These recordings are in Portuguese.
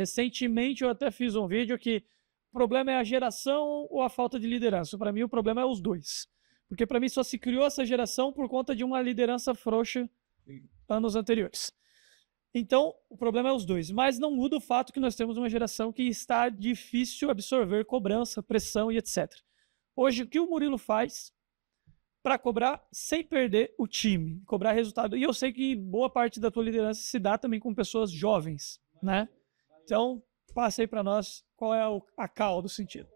recentemente eu até fiz um vídeo que o problema é a geração ou a falta de liderança. Para mim, o problema é os dois. Porque para mim só se criou essa geração por conta de uma liderança frouxa anos anteriores. Então, o problema é os dois. Mas não muda o fato que nós temos uma geração que está difícil absorver cobrança, pressão e etc. Hoje, o que o Murilo faz para cobrar sem perder o time, cobrar resultado? E eu sei que boa parte da tua liderança se dá também com pessoas jovens, né? Então, passe aí para nós qual é a cal do sentido.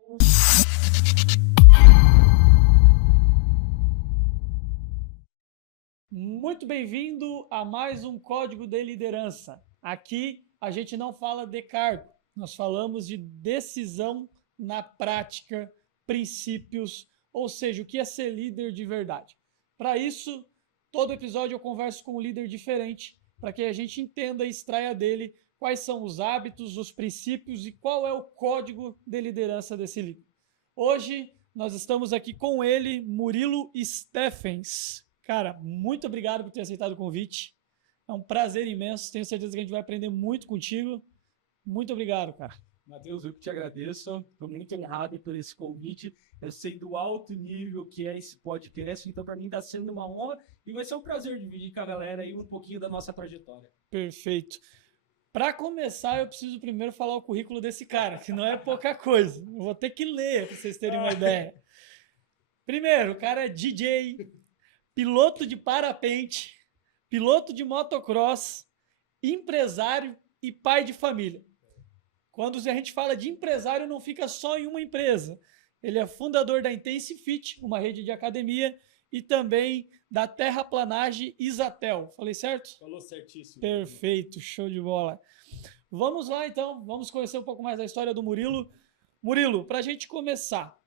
Muito bem-vindo a mais um Código de Liderança. Aqui a gente não fala de cargo, nós falamos de decisão na prática, princípios, ou seja, o que é ser líder de verdade. Para isso, todo episódio eu converso com um líder diferente, para que a gente entenda e extraia dele quais são os hábitos, os princípios e qual é o código de liderança desse líder. Hoje nós estamos aqui com ele, Murilo Steffens. Cara, muito obrigado por ter aceitado o convite. É um prazer imenso. Tenho certeza que a gente vai aprender muito contigo. Muito obrigado, cara. Matheus, eu que te agradeço. Estou muito honrado por esse convite. Eu sei do alto nível que é esse podcast, então para mim está sendo uma honra e vai ser um prazer dividir com a galera aí um pouquinho da nossa trajetória. Perfeito. Para começar, eu preciso primeiro falar o currículo desse cara, que não é pouca coisa. Eu vou ter que ler para vocês terem uma ideia. Primeiro, o cara é DJ, piloto de parapente, piloto de motocross, empresário e pai de família. Quando a gente fala de empresário, não fica só em uma empresa. Ele é fundador da Intensifit, uma rede de academia, e também da terraplanagem Isatel. Falei certo? Falou certíssimo. Perfeito, show de bola. Vamos lá então, vamos conhecer um pouco mais da história do Murilo. Murilo, para a gente começar,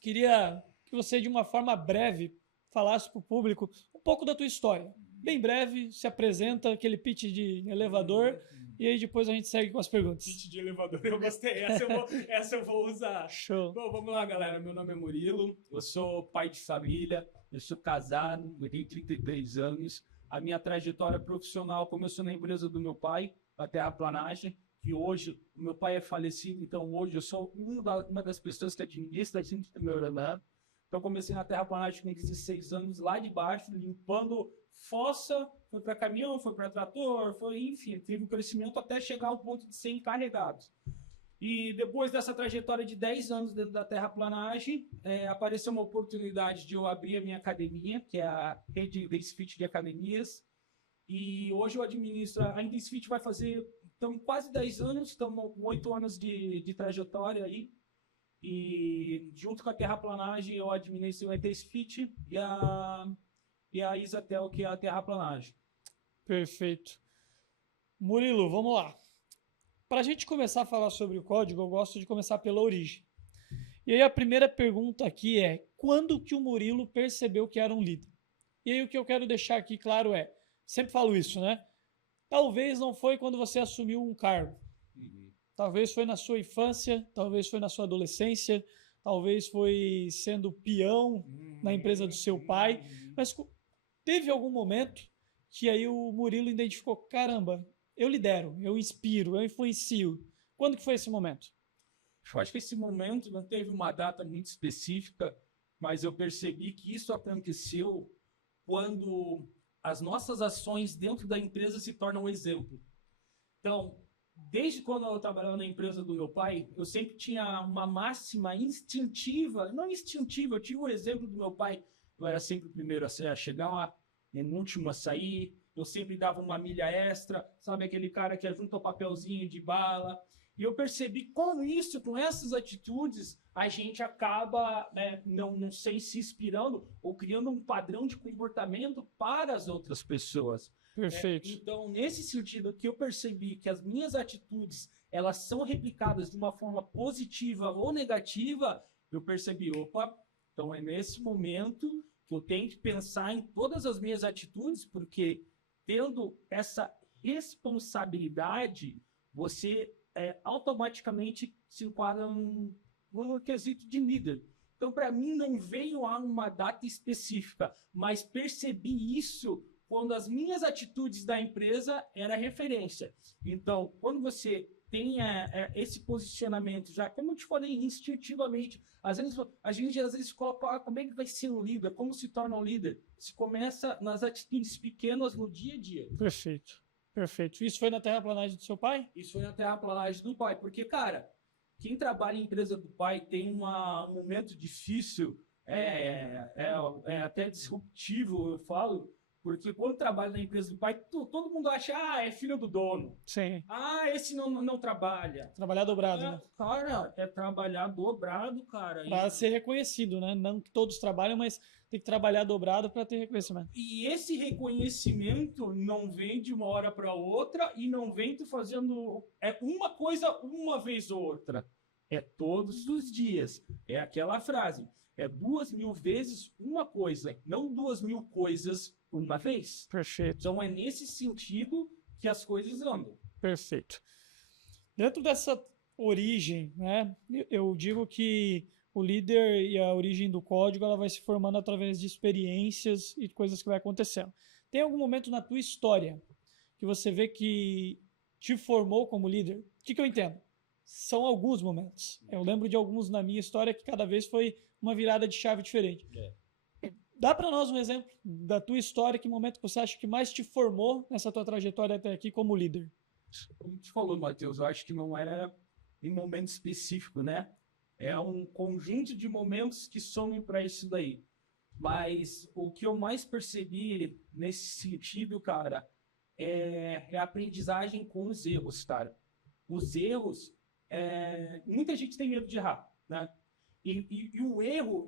queria que você, de uma forma breve, falasse para o público um pouco da tua história. Bem breve, se apresenta, aquele pitch de elevador, e aí depois a gente segue com as perguntas. Pitch de elevador, eu gostei. Essa eu vou usar. Show. Bom, vamos lá, galera. Meu nome é Murilo, eu sou pai de família, eu sou casado, eu tenho 33 anos. A minha trajetória profissional começou na empresa do meu pai, a terraplanagem, que hoje o meu pai é falecido, então hoje eu sou uma das pessoas que administra a gente do meu irmão. Então, comecei na terraplanagem com 16 anos, lá de baixo, limpando fossa, foi para caminhão, foi para trator, enfim, teve um crescimento até chegar ao ponto de ser encarregado. E depois dessa trajetória de 10 anos dentro da terraplanagem, apareceu uma oportunidade de eu abrir a minha academia, que é a rede Intensifit de academias. E hoje eu administro, a Intensifit vai fazer então, quase 10 anos, estamos com 8 anos de trajetória aí. E junto com a terraplanagem eu administro a Intensifit e a Isatel, que é a terraplanagem. Perfeito. Murilo, vamos lá. Para a gente começar a falar sobre o código, eu gosto de começar pela origem. E aí a primeira pergunta aqui é, quando que o Murilo percebeu que era um líder? E aí o que eu quero deixar aqui claro é, sempre falo isso, né? Talvez não foi quando você assumiu um cargo. Talvez foi na sua infância, talvez foi na sua adolescência, talvez foi sendo peão na empresa do seu pai, mas teve algum momento que aí o Murilo identificou, caramba, eu lidero, eu inspiro, eu influencio. Quando que foi esse momento? Eu acho que esse momento não teve uma data muito específica, mas eu percebi que isso aconteceu quando as nossas ações dentro da empresa se tornam um exemplo. Então, desde quando eu trabalhava na empresa do meu pai, eu sempre tinha uma máxima instintiva, não instintiva, eu tive o exemplo do meu pai, eu era sempre o primeiro a chegar lá, o último a sair, eu sempre dava uma milha extra, sabe aquele cara que junta o papelzinho de bala, e eu percebi como isso, com essas atitudes, a gente acaba, né, não sei, se inspirando ou criando um padrão de comportamento para as outras pessoas. Perfeito. Então, nesse sentido que eu percebi que as minhas atitudes, elas são replicadas de uma forma positiva ou negativa, eu percebi, opa, então é nesse momento que eu tenho que pensar em todas as minhas atitudes, porque tendo essa responsabilidade, você automaticamente se enquadra num quesito de líder. Então, para mim, não veio a uma data específica, mas percebi isso quando as minhas atitudes da empresa era referência. Então, quando você tem esse posicionamento já, como eu te falei, instintivamente. A gente às vezes coloca, como é que vai ser um líder? Como se torna um líder? Se começa nas atitudes pequenas no dia a dia. Perfeito, perfeito. Isso foi na terraplanagem do seu pai? Isso foi na terraplanagem do pai, porque, cara, quem trabalha em empresa do pai tem um momento difícil, até disruptivo, eu falo, porque quando trabalha na empresa do pai, todo mundo acha, é filho do dono. Sim. Esse não trabalha. Trabalhar dobrado, né? Cara, é trabalhar dobrado, cara. Para ser reconhecido, né? Não que todos trabalham, mas tem que trabalhar dobrado para ter reconhecimento. E esse reconhecimento não vem de uma hora para outra e não vem tu fazendo uma coisa uma vez ou outra. É todos os dias. É aquela frase. É 2.000 vezes uma coisa, não 2.000 coisas uma vez. Perfeito. Então é nesse sentido que as coisas andam. Perfeito. Dentro dessa origem, né? Eu digo que o líder e a origem do código ela vai se formando através de experiências e coisas que vai acontecendo. Tem algum momento na tua história que você vê que te formou como líder? O que eu entendo? São alguns momentos. Eu lembro de alguns na minha história que cada vez foi uma virada de chave diferente. Dá para nós um exemplo da tua história, que momento você acha que mais te formou nessa tua trajetória até aqui como líder? Como tu falou, Matheus, eu acho que não era em momento específico, né? É um conjunto de momentos que somem para isso daí. Mas o que eu mais percebi nesse sentido, cara, é a aprendizagem com os erros, cara. Os erros, muita gente tem medo de errar, né? E o erro,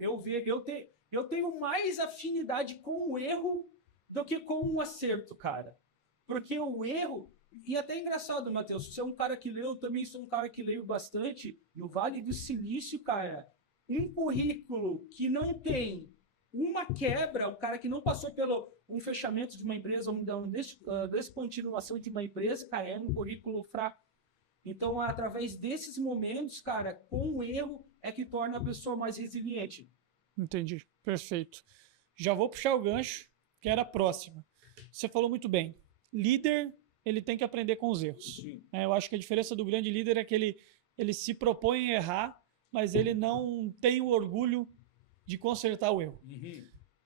eu tenho mais afinidade com o erro do que com o acerto, cara. Porque o erro... E até é engraçado, Matheus, você é um cara que leu, eu também sou um cara que leio bastante. No Vale do Silício, cara, um currículo que não tem uma quebra, o cara que não passou pelo um fechamento de uma empresa, uma descontinuação de uma empresa, cara, é um currículo fraco. Então, através desses momentos, cara, com o erro é que torna a pessoa mais resiliente. Entendi, perfeito. Já vou puxar o gancho, que era a próxima. Você falou muito bem. Líder, ele tem que aprender com os erros. Eu acho que a diferença do grande líder é que ele se propõe a errar, mas ele não tem o orgulho de consertar o erro.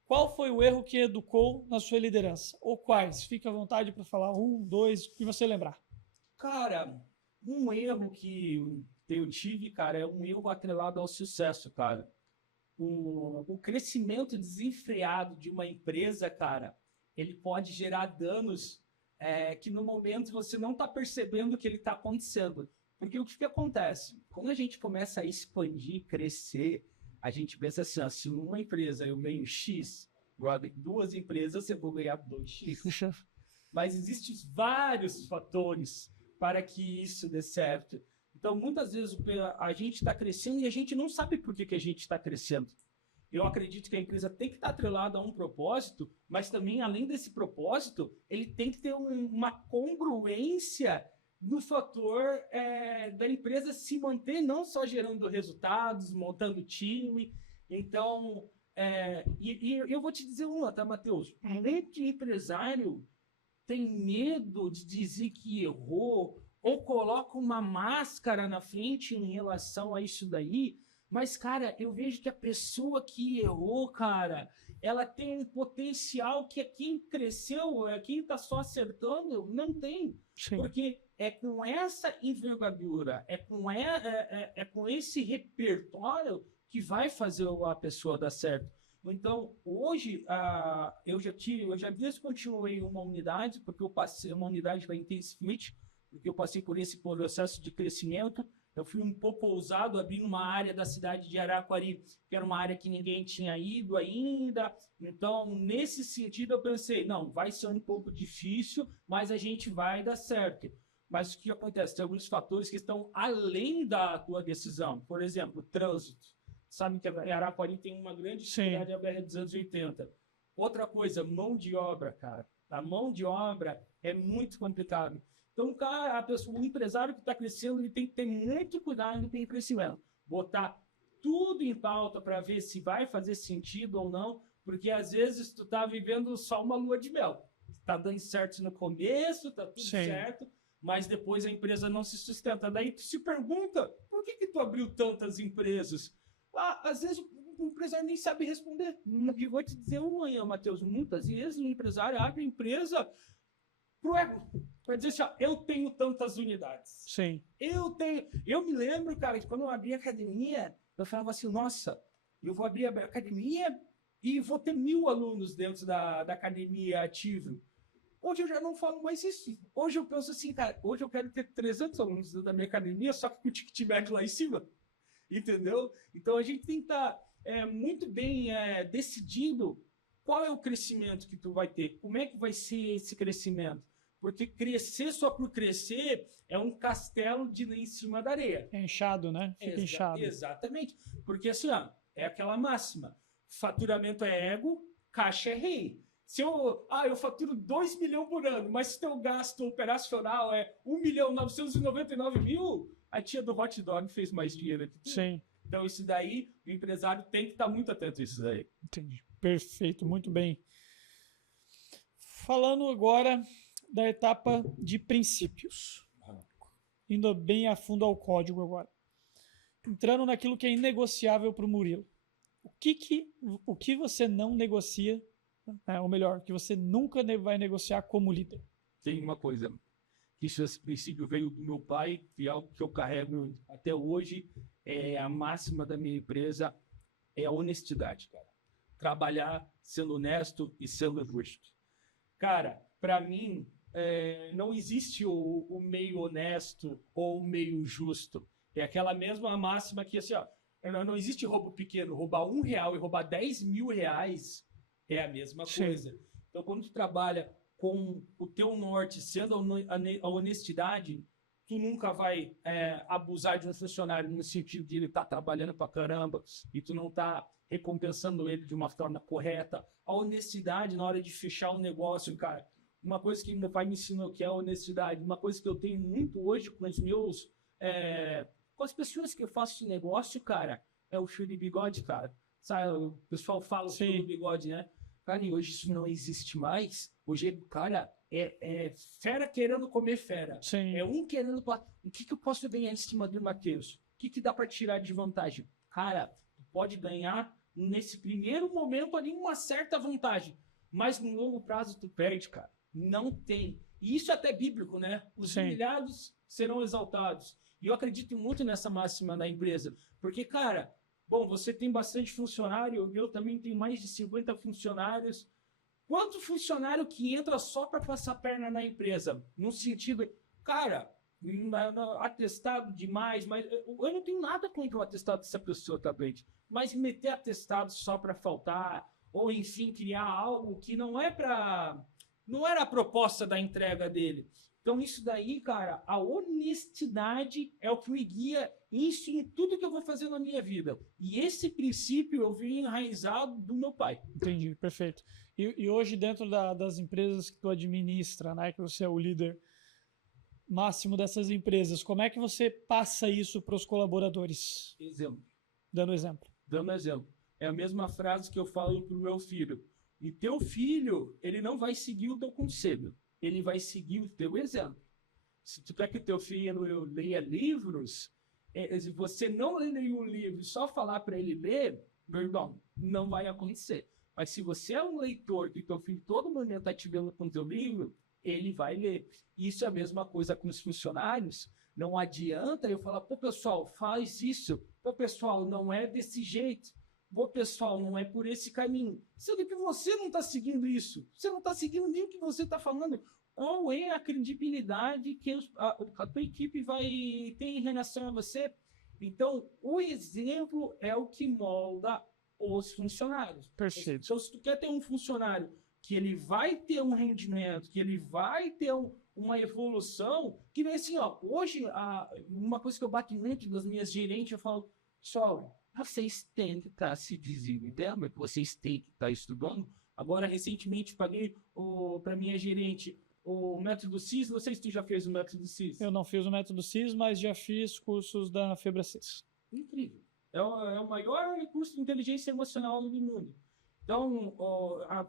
Qual foi o erro que educou na sua liderança? Ou quais? Fique à vontade para falar 1, 2, o que você lembrar. Cara, um erro que eu tive, cara, é um erro atrelado ao sucesso, cara. O crescimento desenfreado de uma empresa, cara, ele pode gerar danos que no momento você não está percebendo que ele está acontecendo. Porque o que acontece? Quando a gente começa a expandir, crescer, a gente pensa assim, se numa empresa eu ganho X, em 2 empresas eu vou ganhar 2X. Mas existem vários fatores para que isso dê certo. Então, muitas vezes a gente está crescendo e a gente não sabe por que a gente está crescendo. Eu acredito que a empresa tem que estar atrelada a um propósito, mas também, além desse propósito, ele tem que ter uma congruência no fator da empresa se manter não só gerando resultados, montando time. Então, eu vou te dizer uma, tá, Matheus? Muito empresário tem medo de dizer que errou ou coloca uma máscara na frente em relação a isso daí. Mas, cara, eu vejo que a pessoa que errou, cara, ela tem um potencial que quem cresceu, quem está só acertando, não tem. Sim. Porque é com essa envergadura, é com esse repertório que vai fazer a pessoa dar certo. Então, hoje, eu já descontinuei uma unidade, porque eu passei uma unidade para Intensifit, porque eu passei por esse processo de crescimento. Eu fui um pouco ousado, abri uma área da cidade de Araquari, que era uma área que ninguém tinha ido ainda. Então, nesse sentido, eu pensei, não, vai ser um pouco difícil, mas a gente vai dar certo. Mas o que acontece? Tem alguns fatores que estão além da tua decisão. Por exemplo, trânsito. Sabe que Araquari tem uma grande dificuldade a BR-280. Outra coisa, mão de obra, cara. A mão de obra é muito complicado. Então, cara, o empresário que está crescendo, ele tem que ter muito cuidado no crescimento. Botar tudo em pauta para ver se vai fazer sentido ou não, porque às vezes tu tá vivendo só uma lua de mel. Tá dando certo no começo, tá tudo certo, mas depois a empresa não se sustenta. Daí tu se pergunta, por que tu abriu tantas empresas? Às vezes o empresário nem sabe responder. E vou te dizer uma, Matheus, muitas vezes o empresário abre a empresa pro ego. Vai dizer assim, ó, eu tenho tantas unidades. Sim. Eu me lembro, cara, que quando eu abri a academia, eu falava assim, nossa, eu vou abrir a academia e vou ter 1.000 alunos dentro da academia ativa. Hoje eu já não falo mais isso. Hoje eu penso assim, cara, hoje eu quero ter 300 alunos dentro da minha academia, só que com o ticket médio lá em cima. Entendeu? Então a gente tem que estar muito bem decidido qual é o crescimento que tu vai ter, como é que vai ser esse crescimento. Porque crescer só por crescer é um castelo de lá em cima da areia. É inchado, né? Fica inchado. Exatamente. Porque assim, ó, é aquela máxima. Faturamento é ego, caixa é rei. Se eu faturo 2 milhões por ano, mas se teu gasto operacional é 1.999.000, a tia do hot dog fez mais dinheiro. Sim. Então isso daí, o empresário tem que estar muito atento a isso daí. Entendi. Perfeito, muito bem. Falando agora da etapa de princípios. Indo bem a fundo ao código agora. Entrando naquilo que é inegociável para o Murilo. O que você não negocia, ou melhor, que você nunca vai negociar como líder? Tem uma coisa, que esse princípio veio do meu pai, e é algo que eu carrego até hoje, é a máxima da minha empresa, é a honestidade, cara. Trabalhar sendo honesto e sendo justo. Cara, para mim, não existe o meio honesto ou o meio justo. É aquela mesma máxima que, assim, ó, não existe roubo pequeno. Roubar R$1 e roubar 10 mil reais é a mesma coisa. Sim. Então, quando tu trabalha com o teu norte sendo a honestidade, tu nunca vai abusar de um funcionário no sentido de ele estar trabalhando pra caramba e tu não tá recompensando ele de uma forma correta. A honestidade na hora de fechar um negócio, cara. Uma coisa que meu pai me ensinou que é a honestidade, uma coisa que eu tenho muito hoje com os meus... com as pessoas que eu faço esse negócio, cara, é o fio de bigode, cara. Sabe, o pessoal fala o fio do bigode, né? Cara, e hoje isso não existe mais. Hoje, cara, é fera querendo comer fera. Sim. É um querendo... O que eu posso ganhar em cima do Matheus? O que dá para tirar de vantagem? Cara, tu pode ganhar nesse primeiro momento ali uma certa vantagem. Mas no longo prazo tu perde, cara. Não tem. E isso é até bíblico, né? Os humilhados serão exaltados. E eu acredito muito nessa máxima da empresa. Porque, cara, bom, você tem bastante funcionário, eu também tenho mais de 50 funcionários. Quanto funcionário que entra só para passar a perna na empresa? No sentido, cara, atestado demais, mas eu não tenho nada contra o atestado dessa pessoa também. Mas meter atestado só para faltar, ou enfim, criar algo que não era a proposta da entrega dele. Então, isso daí, cara, a honestidade é o que me guia isso em tudo que eu vou fazer na minha vida. E esse princípio eu vi enraizado do meu pai. Entendi, perfeito. E hoje, dentro das empresas que tu administra, né, que você é o líder máximo dessas empresas, como é que você passa isso para os colaboradores? Exemplo. Dando exemplo. Dando exemplo. É a mesma frase que eu falo para o meu filho. E teu filho, ele não vai seguir o teu conselho. Ele vai seguir o teu exemplo. Se tu quer que o teu filho leia livros, se você não ler nenhum livro e só falar para ele ler, meu irmão, não vai acontecer. Mas se você é um leitor e teu filho todo momento está te vendo com o teu livro, ele vai ler. Isso é a mesma coisa com os funcionários. Não adianta eu falar, pô, pessoal, faz isso. Pô, pessoal, não é desse jeito. Pô, pessoal, não é por esse caminho. Sendo que você não está seguindo isso. Você não está seguindo nem o que você está falando. Qual é a credibilidade que a tua equipe vai ter em relação a você? Então, o exemplo é o que molda os funcionários. Perfeito. Então, se tu quer ter um funcionário que ele vai ter um rendimento, que ele vai ter uma evolução, que nem assim, ó, hoje, uma coisa que eu bato em mente das minhas gerentes, eu falo, pessoal, vocês têm que estar se desenvolvendo, vocês têm que estar estudando. Agora, recentemente, paguei para minha gerente o método CIS. Não sei se tu já fez o método CIS. Eu não fiz o método CIS, mas já fiz cursos da FebraCIS. Incrível. É o maior curso de inteligência emocional do mundo. Então,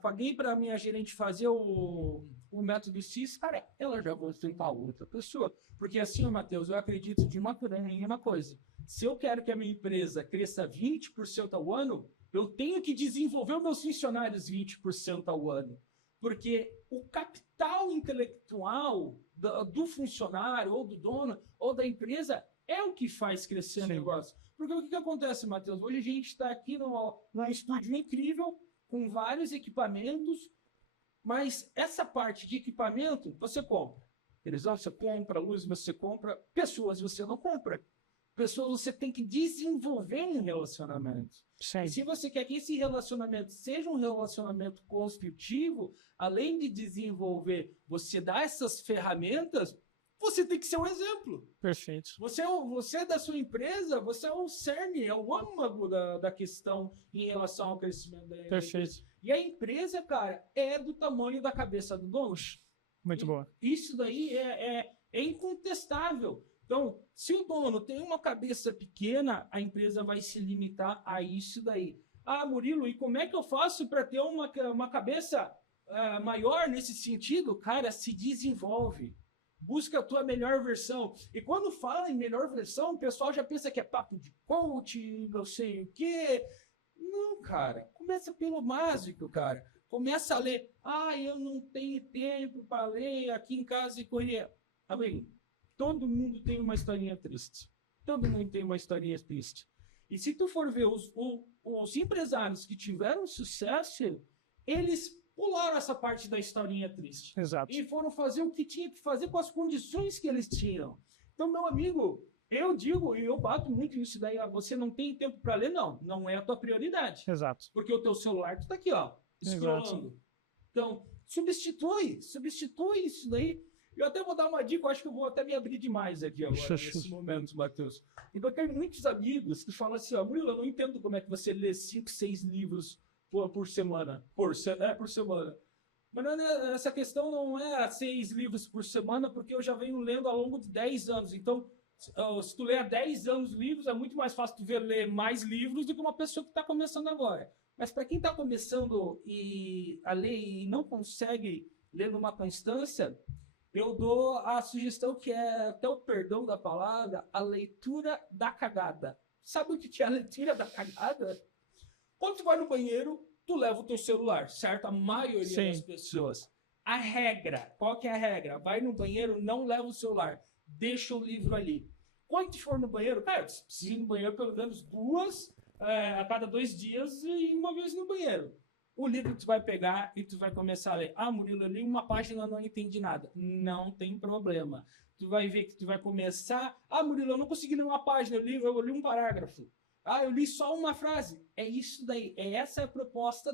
paguei para a minha gerente fazer o método CIS, cara, ela já vai tentar outra pessoa. Porque assim, Matheus, eu acredito de uma coisa. Se eu quero que a minha empresa cresça 20% ao ano, eu tenho que desenvolver os meus funcionários 20% ao ano. Porque o capital intelectual do funcionário, ou do dono, ou da empresa, é o que faz crescer o negócio. Porque o que acontece, Matheus? Hoje a gente está aqui num estúdio incrível, com vários equipamentos, mas essa parte de equipamento você compra. Televisão você compra, luz você compra, pessoas você não compra. Pessoas você tem que desenvolver um relacionamento. E se você quer que esse relacionamento seja um relacionamento construtivo, além de desenvolver, você dá essas ferramentas, você tem que ser um exemplo. Perfeito. Você da sua empresa, você é o cerne, é o âmago da questão em relação ao crescimento da empresa. Perfeito. E a empresa, cara, é do tamanho da cabeça do dono. Muito boa. Isso daí é incontestável. Então, se o dono tem uma cabeça pequena, a empresa vai se limitar a isso daí. Ah, Murilo, e como é que eu faço para ter uma cabeça maior nesse sentido? Cara, se desenvolve. Busca a tua melhor versão. E quando fala em melhor versão, o pessoal já pensa que é papo de coach, não sei o quê. Não, cara. Começa pelo básico, cara. Começa a ler. Ah, eu não tenho tempo para ler aqui em casa e correr. Amigo, todo mundo tem uma historinha triste. Todo mundo tem uma historinha triste. E se tu for ver os empresários que tiveram sucesso, eles pularam essa parte da historinha triste. Exato. E foram fazer o que tinha que fazer com as condições que eles tinham. Então, meu amigo, eu digo, e eu bato muito nisso daí, você não tem tempo para ler? Não, não é a tua prioridade. Exato. Porque o teu celular está aqui, ó, scrollando. Então, substitui isso daí. Eu até vou dar uma dica, eu acho que eu vou até me abrir demais aqui agora, nesse momento, Matheus. Então, tem muitos amigos que falam assim, ó, Murilo, eu não entendo como é que você lê 5, 6 livros por semana. Por semana. Mas essa questão não é 6 livros por semana, porque eu já venho lendo ao longo de 10 anos. Então, se tu lê há 10 anos livros, é muito mais fácil tu ler mais livros do que uma pessoa que está começando agora. Mas para quem está começando a ler e não consegue ler numa constância, eu dou a sugestão que é, até o perdão da palavra, a leitura da cagada. Sabe o que é a leitura da cagada? Quando tu vai no banheiro, tu leva o teu celular, certo? A maioria das pessoas. A regra, qual que é a regra? Vai no banheiro, não leva o celular. Deixa o livro ali. Quando tu for no banheiro, cara, você precisa ir no banheiro pelo menos 2 a cada 2 dias e uma vez no banheiro. O livro que tu vai pegar e tu vai começar a ler. Ah, Murilo, eu li uma página e não entendi nada. Não tem problema. Tu vai ver que tu vai começar... Ah, Murilo, eu não consegui ler uma página, eu li um parágrafo. Ah, eu li só uma frase. É isso daí. Essa é a proposta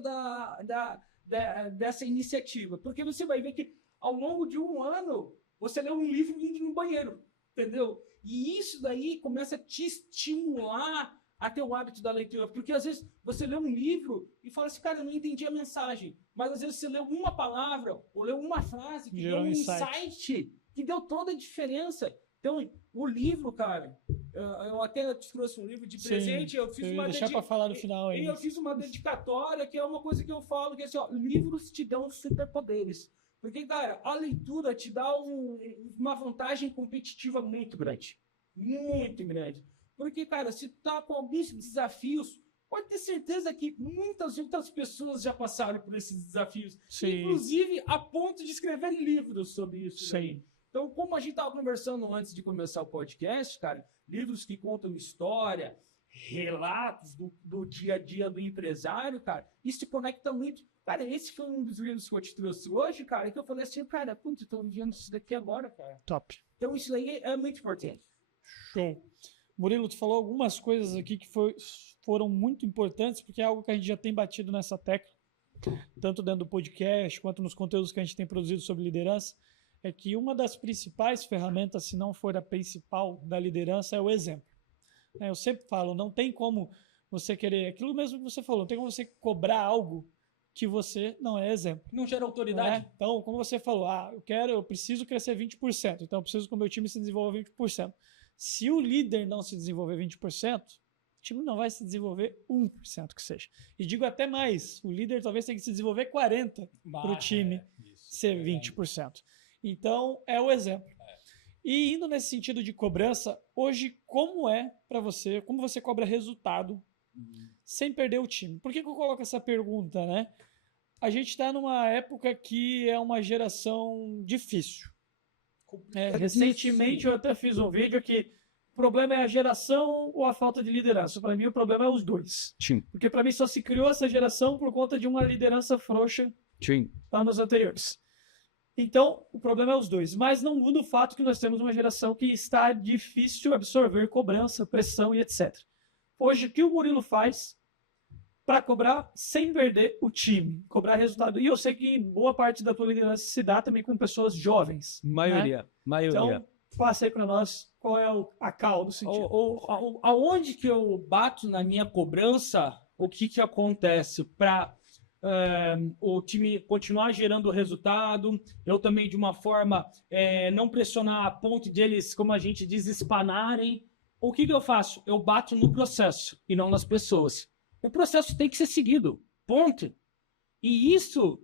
dessa iniciativa. Porque você vai ver que ao longo de um ano, você lê um livro indo no banheiro. Entendeu? E isso daí começa a te estimular a ter o hábito da leitura. Porque às vezes você lê um livro e fala assim, cara, eu não entendi a mensagem. Mas às vezes você leu uma palavra ou leu uma frase que deu um insight que deu toda a diferença. Então, o livro, cara, eu até te trouxe um livro de presente. Eu fiz uma deixar para falar no final aí. Eu fiz uma dedicatória, que é uma coisa que eu falo, que é assim, ó, livros te dão superpoderes. Porque, cara, a leitura te dá uma vantagem competitiva muito grande. Muito grande. Porque, cara, se tá com alguns desafios, pode ter certeza que muitas pessoas já passaram por esses desafios. Sim. Inclusive, a ponto de escrever livros sobre isso. Sim. Então, como a gente estava conversando antes de começar o podcast, cara, livros que contam história, relatos do dia a dia do empresário, cara, isso se conecta muito. Cara, esse foi um dos livros que eu te trouxe hoje, cara, que eu falei assim, cara, putz, eu tô vivendo isso daqui agora, cara. Top. Então, isso aí é muito importante. Show. Murilo, tu falou algumas coisas aqui que foram muito importantes, porque é algo que a gente já tem batido nessa tecla, tanto dentro do podcast, quanto nos conteúdos que a gente tem produzido sobre liderança, é que uma das principais ferramentas, se não for a principal da liderança, é o exemplo. Eu sempre falo, não tem como você querer, aquilo mesmo que você falou, não tem como você cobrar algo que você não é exemplo. Não gera autoridade. Então, como você falou, eu preciso crescer 20%, então eu preciso que o meu time se desenvolva 20%. Se o líder não se desenvolver 20%, o time não vai se desenvolver 1% que seja. E digo até mais, o líder talvez tenha que se desenvolver 40% para o time ser 20%. Então, é o exemplo. E indo nesse sentido de cobrança, hoje, como é para você, como você cobra resultado sem perder o time? Por que eu coloco essa pergunta, né? A gente está numa época que é uma geração difícil. Recentemente eu até fiz um vídeo que o problema é a geração ou a falta de liderança. Para mim, o problema é os dois. Sim. Porque para mim só se criou essa geração por conta de uma liderança frouxa anos anteriores. Então, o problema é os dois. Mas não muda o fato que nós temos uma geração que está difícil absorver cobrança, pressão e etc. Hoje, o que o Murilo faz para cobrar sem perder o time, cobrar resultado? E eu sei que boa parte da tua liderança se dá também com pessoas jovens. Maioria. Então, passa aí para nós qual é a causa do sentido. Aonde que eu bato na minha cobrança, o que acontece para o time continuar gerando resultado, eu também de uma forma não pressionar a ponto de eles, como a gente diz, espanarem. O que eu faço? Eu bato no processo e não nas pessoas. O processo tem que ser seguido, ponto. E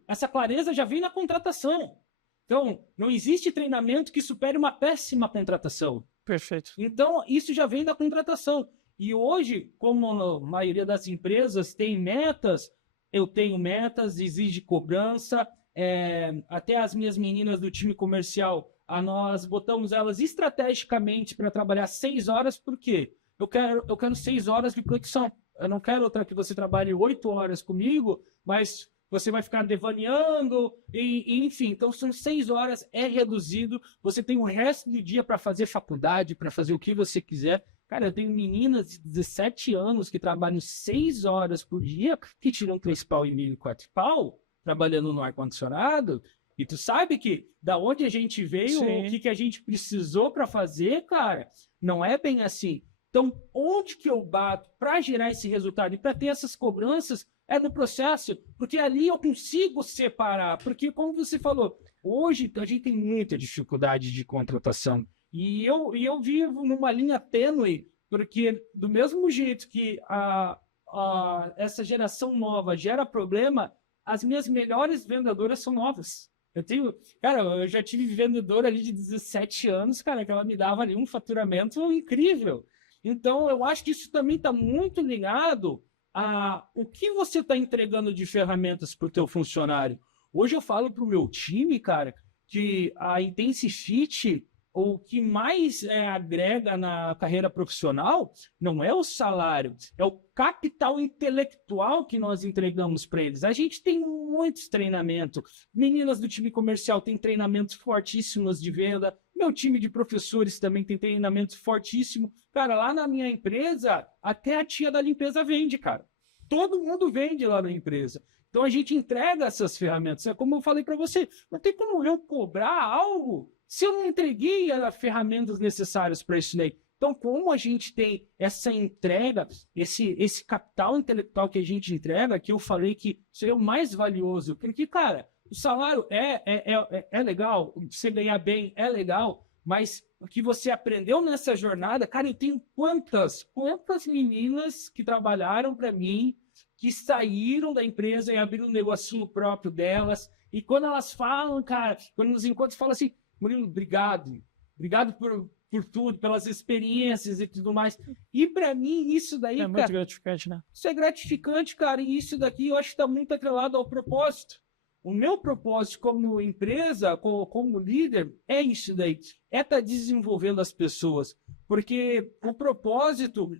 essa clareza já vem na contratação. Então, não existe treinamento que supere uma péssima contratação. Perfeito. Então, isso já vem da contratação. E hoje, como a maioria das empresas tem metas, eu tenho metas, exige cobrança. Até as minhas meninas do time comercial, nós botamos elas estrategicamente para trabalhar 6 horas, por quê? Eu quero 6 horas de conexão. Eu não quero que você trabalhe 8 horas comigo, mas você vai ficar devaneando, enfim. Então, são 6 horas, é reduzido. Você tem o resto do dia para fazer faculdade, para fazer o que você quiser. Cara, eu tenho meninas de 17 anos que trabalham 6 horas por dia, que tiram 3 pau e meio, 4 pau, trabalhando no ar-condicionado. E tu sabe que da onde a gente veio, o que a gente precisou para fazer, cara, não é bem assim. Então, onde que eu bato para gerar esse resultado e para ter essas cobranças é no processo, porque ali eu consigo separar. Porque, como você falou, hoje a gente tem muita dificuldade de contratação. E eu vivo numa linha tênue, porque do mesmo jeito que essa geração nova gera problema, as minhas melhores vendedoras são novas. Eu já tive vendedora ali de 17 anos, cara, que ela me dava ali um faturamento incrível. Então, eu acho que isso também está muito ligado a o que você está entregando de ferramentas para o teu funcionário. Hoje eu falo para o meu time, cara, que a Intensifit, o que mais agrega na carreira profissional, não é o salário, é o capital intelectual que nós entregamos para eles. A gente tem muitos treinamentos. Meninas do time comercial têm treinamentos fortíssimos de venda. Meu time de professores também tem treinamentos fortíssimos. Cara, lá na minha empresa, até a tia da limpeza vende, cara. Todo mundo vende lá na empresa. Então a gente entrega essas ferramentas. É como eu falei para você, não tem como eu cobrar algo se eu não entreguei as ferramentas necessárias para isso daí. Então, como a gente tem essa entrega, esse capital intelectual que a gente entrega, que eu falei que seria o mais valioso, porque, cara, o salário é legal, você ganhar bem é legal, mas o que você aprendeu nessa jornada, cara, eu tenho quantas meninas que trabalharam para mim, que saíram da empresa e abriram um negocinho próprio delas, e quando elas falam, cara, quando nos encontros falam assim, Murilo, obrigado por tudo, pelas experiências e tudo mais. E para mim, isso daí, é muito gratificante, né? Isso é gratificante, cara, e isso daqui eu acho que está muito atrelado ao propósito. O meu propósito como empresa, como líder, é isso daí. É estar desenvolvendo as pessoas. Porque o propósito,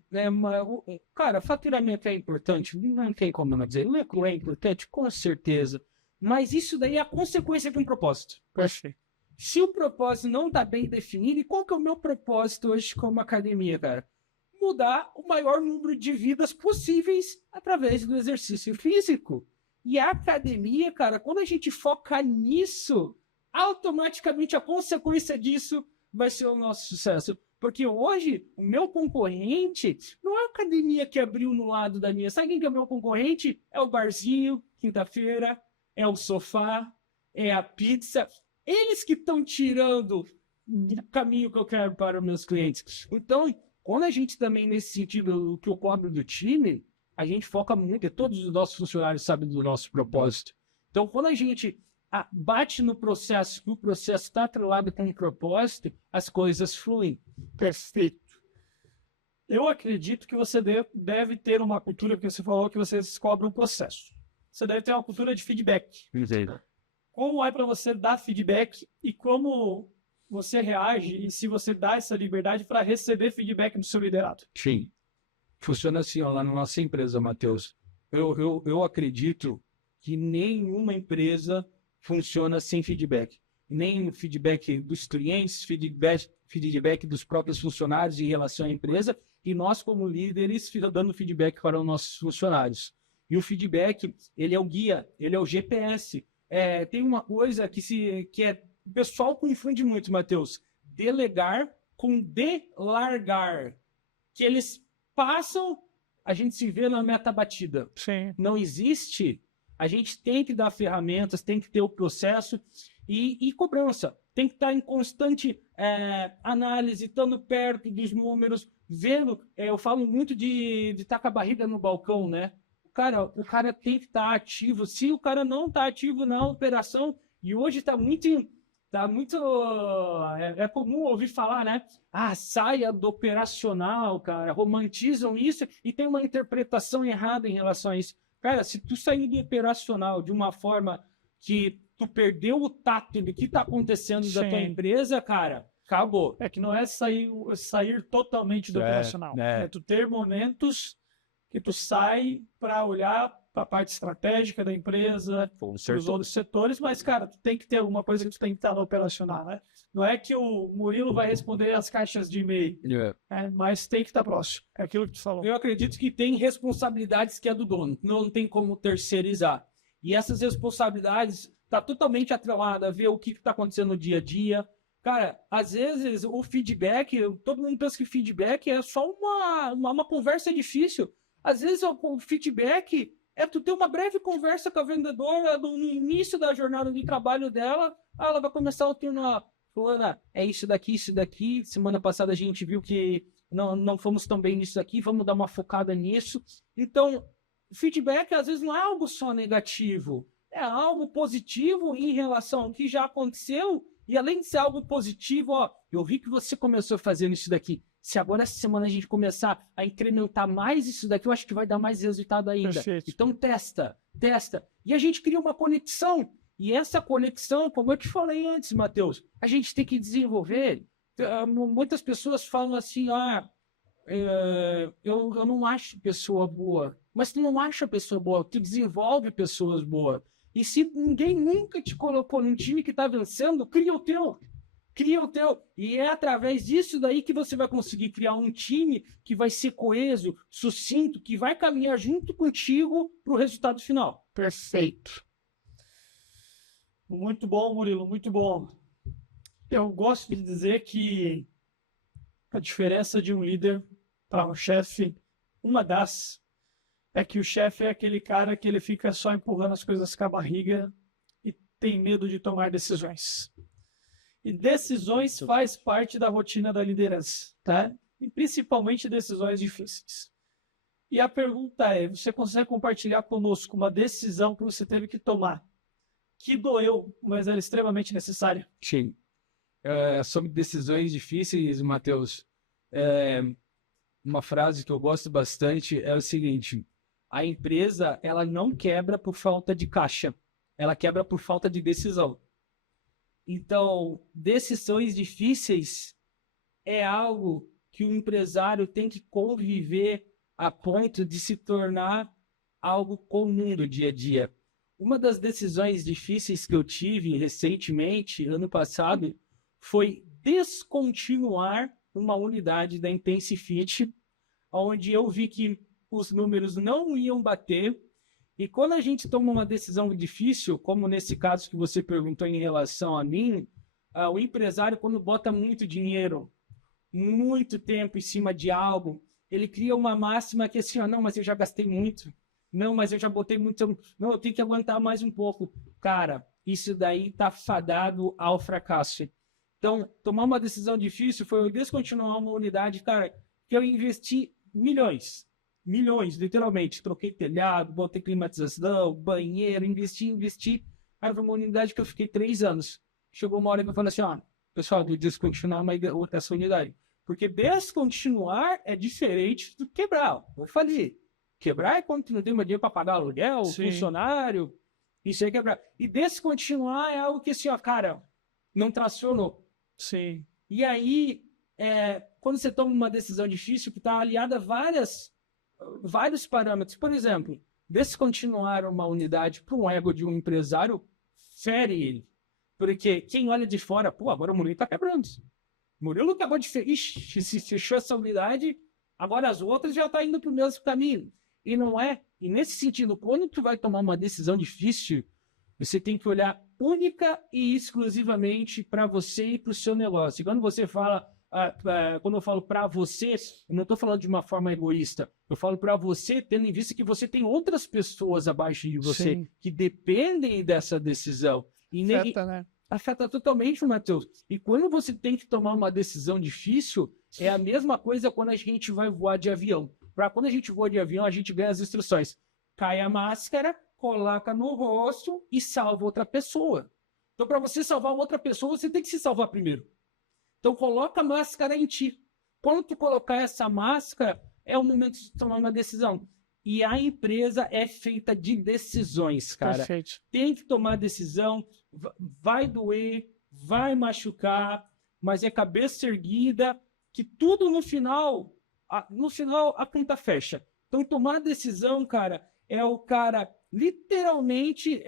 cara, faturamento é importante, não tem como não dizer. Lucro é importante, com certeza. Mas isso daí é a consequência de um propósito. Perfeito. Se o propósito não está bem definido, e qual que é o meu propósito hoje como academia, cara? Mudar o maior número de vidas possíveis através do exercício físico. E a academia, cara, quando a gente foca nisso, automaticamente a consequência disso vai ser o nosso sucesso. Porque hoje, o meu concorrente não é a academia que abriu no lado da minha. Sabe quem que é o meu concorrente? É o barzinho, quinta-feira, é o sofá, é a pizza. Eles que estão tirando o caminho que eu quero para os meus clientes. Então, Quando a gente também, nesse sentido, o que eu cobro do time, a gente foca muito, e todos os nossos funcionários sabem do nosso propósito. Então, quando a gente bate no processo, o processo está atrelado com o propósito, as coisas fluem. Perfeito. Eu acredito que você deve ter uma cultura, porque você falou que você descobre um processo. Você deve ter uma cultura de feedback. Como é para você dar feedback e como você reage e se você dá essa liberdade para receber feedback do seu liderado? Sim. Funciona assim, ó, lá na nossa empresa, Matheus. Eu acredito que nenhuma empresa funciona sem feedback. Nem feedback dos clientes, feedback dos próprios funcionários em relação à empresa, e nós, como líderes, dando feedback para os nossos funcionários. E o feedback, ele é o guia, ele é o GPS. Tem uma coisa o pessoal confunde muito, Matheus. Delegar com delargar. Que eles passam, a gente se vê na meta batida. Sim. Não existe. A gente tem que dar ferramentas, tem que ter o processo e cobrança. Tem que estar em constante análise, estando perto dos números, vendo. Eu falo muito de estar com a barriga no balcão, né? O cara tem que estar ativo. Se o cara não está ativo na operação, e hoje está muito. É comum ouvir falar, né? Saia do operacional, cara. Romantizam isso e tem uma interpretação errada em relação a isso. Cara, se tu sair do operacional de uma forma que tu perdeu o tato do que está acontecendo da tua empresa, cara, acabou. É que não é sair totalmente do operacional. É tu ter momentos que tu sai para olhar para a parte estratégica da empresa, para os outros setores, mas, cara, tu tem que ter alguma coisa que tu tem que estar no operacional, né? Não é que o Murilo vai responder as caixas de e-mail, mas tem que estar próximo. É aquilo que tu falou. Eu acredito que tem responsabilidades que é do dono, não tem como terceirizar. E essas responsabilidades tá totalmente atrelada a ver o que está acontecendo no dia a dia. Cara, às vezes o feedback, todo mundo pensa que feedback é só uma conversa difícil. Às vezes o feedback tu ter uma breve conversa com a vendedora no início da jornada de trabalho dela. Ela vai começar a ter fulana, isso daqui. Semana passada a gente viu que não fomos tão bem nisso aqui, vamos dar uma focada nisso. Então, feedback às vezes não é algo só negativo, é algo positivo em relação ao que já aconteceu. E além de ser algo positivo, eu vi que você começou fazendo isso daqui. Se agora essa semana a gente começar a incrementar mais isso daqui, eu acho que vai dar mais resultado ainda. Perfeito. Então testa. E a gente cria uma conexão. E essa conexão, como eu te falei antes, Matheus, a gente tem que desenvolver. Muitas pessoas falam assim, eu não acho pessoa boa. Mas tu não acha pessoa boa, tu desenvolve pessoas boas. E se ninguém nunca te colocou num time que está vencendo, cria o teu. E é através disso daí que você vai conseguir criar um time que vai ser coeso, sucinto, que vai caminhar junto contigo para o resultado final. Perfeito. Muito bom, Murilo, muito bom. Eu gosto de dizer que a diferença de um líder para um chefe, é que o chefe é aquele cara que ele fica só empurrando as coisas com a barriga e tem medo de tomar decisões. E decisões faz parte da rotina da liderança, tá? E principalmente decisões difíceis. E a pergunta é, você consegue compartilhar conosco uma decisão que você teve que tomar, que doeu, mas era extremamente necessária? Sim. Sobre decisões difíceis, Matheus, uma frase que eu gosto bastante é o seguinte: a empresa, ela não quebra por falta de caixa, ela quebra por falta de decisão. Então, decisões difíceis é algo que o empresário tem que conviver a ponto de se tornar algo comum do dia a dia. Uma das decisões difíceis que eu tive recentemente, ano passado, foi descontinuar uma unidade da Intensifit, onde eu vi que os números não iam bater. E quando a gente toma uma decisão difícil, como nesse caso que você perguntou em relação a mim, o empresário, quando bota muito dinheiro, muito tempo em cima de algo, ele cria uma máxima que assim, não, mas eu já gastei muito. Não, mas eu já botei muito. Não, eu tenho que aguentar mais um pouco. Cara, isso daí está fadado ao fracasso. Então, tomar uma decisão difícil foi eu descontinuar uma unidade. Cara, que eu investi milhões, literalmente. Troquei telhado, botei climatização, banheiro, investi. Aí foi uma unidade que eu fiquei 3 anos. Chegou uma hora que eu falei assim, ó, pessoal, vou descontinuar essa unidade. Porque descontinuar é diferente do quebrar. Eu falei, quebrar é quando não tem mais dinheiro para pagar aluguel, funcionário, isso aí é quebrar. E descontinuar é algo que assim, ó, cara, não tracionou. Sim. E aí, quando você toma uma decisão difícil que está aliada a vários parâmetros, por exemplo, descontinuar uma unidade para um ego de um empresário fere ele. Porque quem olha de fora, pô, agora o Murilo está quebrando. O Murilo acabou de se fechou essa unidade, agora as outras já estão indo para o mesmo caminho. E não é. E nesse sentido, quando tu vai tomar uma decisão difícil, você tem que olhar única e exclusivamente para você e para o seu negócio. E quando você fala, quando eu falo para você, eu não estou falando de uma forma egoísta. Eu falo para você, tendo em vista que você tem outras pessoas abaixo de você que dependem dessa decisão. Afeta, né? Afeta totalmente, Matheus. E quando você tem que tomar uma decisão difícil, é a mesma coisa quando a gente vai voar de avião. Quando a gente voa de avião, a gente ganha as instruções. Cai a máscara, coloca no rosto e salva outra pessoa. Então, para você salvar outra pessoa, você tem que se salvar primeiro. Então, coloca a máscara em ti. Quando tu colocar essa máscara, é o momento de tomar uma decisão. E a empresa é feita de decisões, cara. Perfeito. Tem que tomar decisão, vai doer, vai machucar, mas é cabeça erguida, que tudo no final a conta fecha. Então, tomar decisão, cara, é o cara literalmente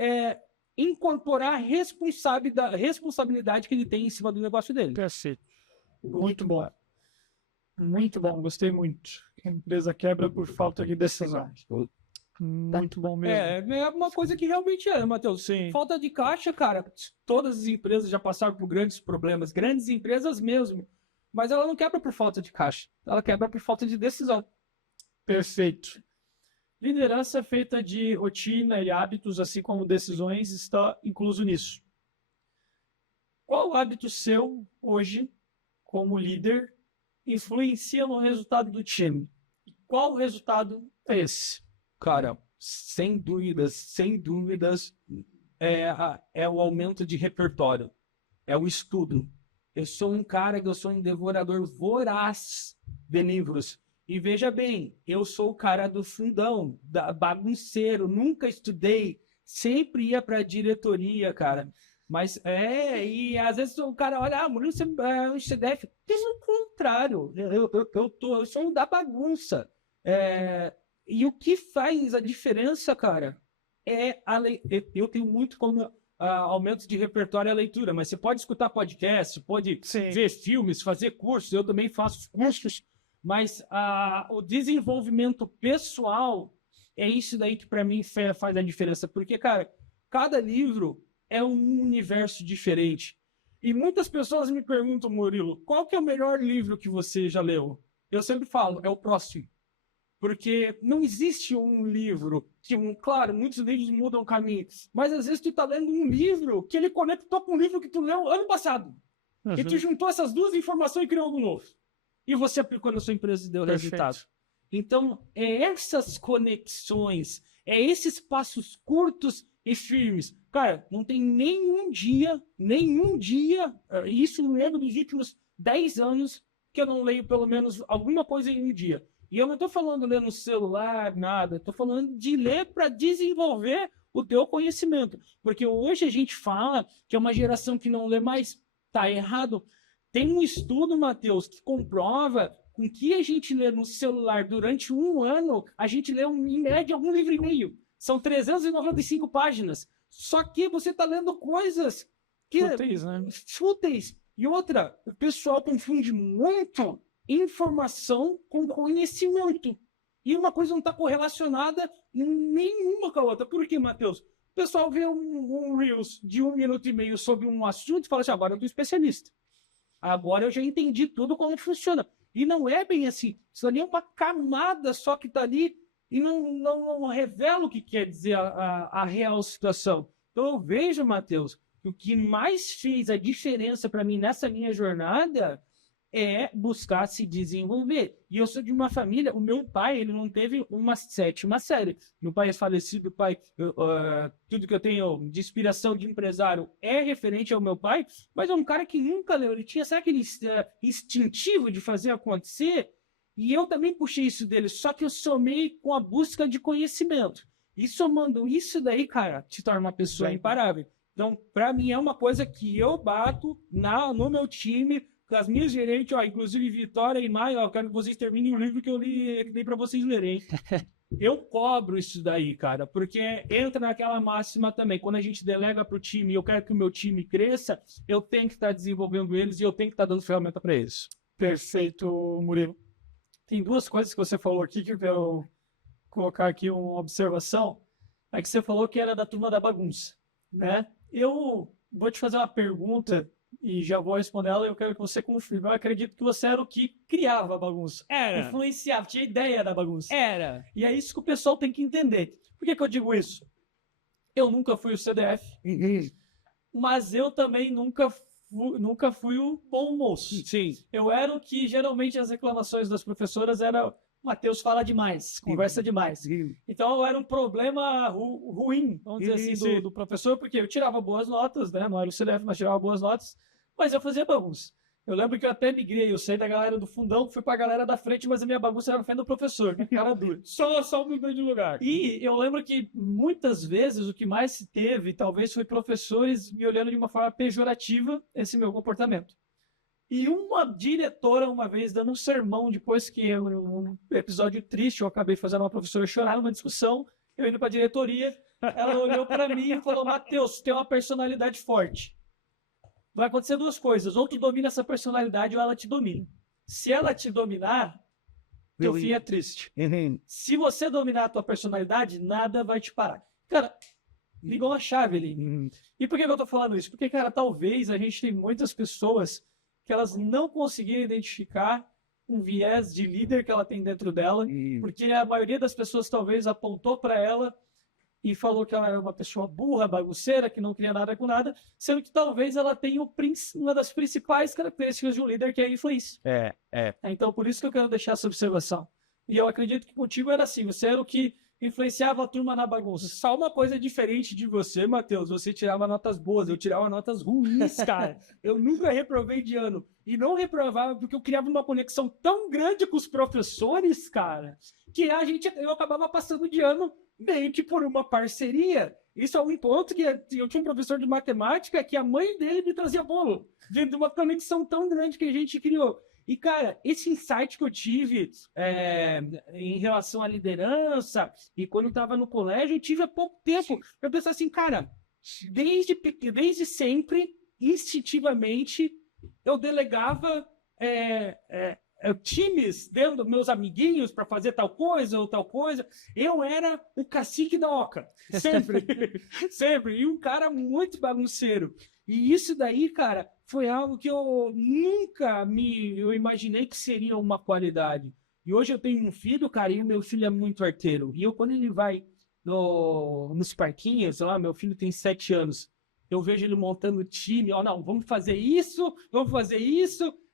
incorporar a responsabilidade que ele tem em cima do negócio dele. Perfeito. Muito bom. Muito bom, gostei muito. A empresa quebra por falta de decisão. Muito bom mesmo. É uma coisa que realmente Matheus. Sim. Falta de caixa, cara. Todas as empresas já passaram por grandes problemas, grandes empresas mesmo. Mas ela não quebra por falta de caixa. Ela quebra por falta de decisão. Perfeito. Liderança feita de rotina e hábitos, assim como decisões, está incluso nisso. Qual hábito seu, hoje, como líder, influencia no resultado do time? E qual resultado é esse? Cara, sem dúvidas, é o aumento de repertório. É o estudo. Eu sou um devorador voraz de livros. E veja bem, eu sou o cara do fundão, bagunceiro, nunca estudei, sempre ia para a diretoria, cara. Mas e às vezes o cara olha, Murilo, você é um CDF. Pelo contrário, eu sou um da bagunça. E o que faz a diferença, cara, eu tenho muito como aumento de repertório a leitura, mas você pode escutar podcast, pode ver filmes, fazer cursos, eu também faço cursos, mas o desenvolvimento pessoal é isso daí que para mim faz a diferença, porque, cara, cada livro é um universo diferente. E muitas pessoas me perguntam, Murilo, qual que é o melhor livro que você já leu? Eu sempre falo, é o próximo. Porque não existe um livro que, claro, muitos livros mudam caminho, mas às vezes tu tá lendo um livro que ele conectou com um livro que tu leu ano passado. E tu juntou essas duas informações e criou algo novo. E você aplicou na sua empresa e deu resultado. Então, é essas conexões, é esses passos curtos e firmes. Cara, não tem nenhum dia, isso no lembro dos últimos 10 anos, que eu não leio pelo menos alguma coisa em um dia. E eu não estou falando ler no celular, nada. Estou falando de ler para desenvolver o teu conhecimento. Porque hoje a gente fala que é uma geração que não lê mais. Tá errado. Tem um estudo, Matheus, que comprova com que a gente lê no celular durante um ano, a gente lê em média um livro e meio. São 395 páginas. Só que você está lendo coisas que... fúteis, né? Fúteis. E outra, o pessoal confunde muito informação com conhecimento. E uma coisa não está correlacionada nenhuma com a outra. Por quê, Matheus? O pessoal vê um Reels de 1 minuto e meio sobre um assunto e fala assim, agora eu estou especialista. Agora eu já entendi tudo como funciona. E não é bem assim. Isso ali é uma camada só que está ali e não revela o que quer dizer a real situação. Então eu vejo, Matheus, que o que mais fez a diferença para mim nessa minha jornada é buscar se desenvolver. E eu sou de uma família, o meu pai, ele não teve uma 7ª série. Meu pai é falecido, tudo que eu tenho de inspiração de empresário é referente ao meu pai, mas é um cara que nunca leu, ele tinha, sabe aquele instintivo de fazer acontecer? E eu também puxei isso dele, só que eu somei com a busca de conhecimento. E somando isso daí, cara, te torna uma pessoa imparável. Então, para mim, é uma coisa que eu bato no meu time, com as minhas gerentes, inclusive Vitória e Maia, eu quero que vocês terminem o livro que eu dei para vocês lerem. Eu cobro isso daí, cara, porque entra naquela máxima também. Quando a gente delega para o time e eu quero que o meu time cresça, eu tenho que estar desenvolvendo eles e eu tenho que estar dando ferramenta para eles. Perfeito, Murilo. Tem 2 coisas que você falou aqui que eu quero colocar aqui uma observação. É que você falou que era da turma da bagunça, né? Eu vou te fazer uma pergunta e já vou responder ela e eu quero que você confirme. Eu acredito que você era o que criava a bagunça. Era. Influenciava, tinha ideia da bagunça. Era. E é isso que o pessoal tem que entender. Por que eu digo isso? Eu nunca fui o CDF, mas eu também nunca fui o bom moço. Sim. Eu era o que geralmente as reclamações das professoras era Matheus fala demais, conversa demais. Então eu era um problema ruim, vamos dizer assim, do professor, porque eu tirava boas notas, né? Não era o CDF, mas tirava boas notas, mas eu fazia bagunça. Eu lembro que eu até migrei, eu saí da galera do fundão, fui pra galera da frente, mas a minha bagunça era na frente do professor, né? Cara duro. Só mudou de lugar. E eu lembro que muitas vezes o que mais se teve, talvez, foi professores me olhando de uma forma pejorativa esse meu comportamento. E uma diretora, uma vez, dando um sermão, depois que um episódio triste, eu acabei fazendo uma professora chorar numa discussão, eu indo para a diretoria, ela olhou para mim e falou: Matheus, tem uma personalidade forte. Vai acontecer 2 coisas, ou tu domina essa personalidade ou ela te domina. Se ela te dominar, teu fim é triste. Se você dominar a tua personalidade, nada vai te parar. Cara, ligou uma chave ali. E por que eu tô falando isso? Porque, cara, talvez a gente tem muitas pessoas que elas não conseguiram identificar um viés de líder que ela tem dentro dela, porque a maioria das pessoas talvez apontou para ela e falou que ela era uma pessoa burra, bagunceira, que não queria nada com nada, sendo que talvez ela tenha uma das principais características de um líder, que é a influência. Então, por isso que eu quero deixar essa observação. E eu acredito que contigo era assim, você era o que influenciava a turma na bagunça. Só uma coisa diferente de você, Matheus, você tirava notas boas, eu tirava notas ruins, cara. Eu nunca reprovei de ano. E não reprovava porque eu criava uma conexão tão grande com os professores, cara, que eu acabava passando de ano meio que por uma parceria. Isso é um ponto que eu tinha um professor de matemática que a mãe dele me trazia bolo, de uma conexão tão grande que a gente criou. E, cara, esse insight que eu tive em relação à liderança, e quando eu estava no colégio, eu tive há pouco tempo. Eu pensei assim, cara, desde sempre, instintivamente, eu delegava times dentro dos meus amiguinhos para fazer tal coisa ou tal coisa. Eu era o cacique da oca, sempre. Sempre. E um cara muito bagunceiro. E isso daí, cara, foi algo que eu nunca eu imaginei que seria uma qualidade. E hoje eu tenho um filho, cara, e o meu filho é muito arteiro. E quando ele vai nos parquinhos, lá, meu filho tem 7 anos, eu vejo ele montando time, não, vamos fazer isso.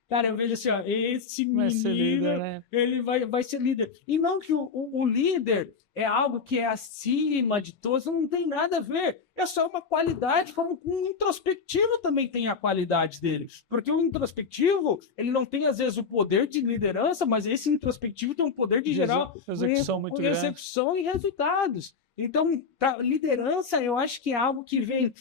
Cara, eu vejo assim, esse menino, líder, né? Ele vai ser líder. E não que o líder é algo que é acima de todos, não tem nada a ver. É só uma qualidade, como um introspectivo também tem a qualidade dele. Porque o introspectivo, ele não tem, às vezes, o poder de liderança, mas esse introspectivo tem um poder de gerar execução muito grande. Execução e resultados. Então, a liderança, eu acho que é algo que vem...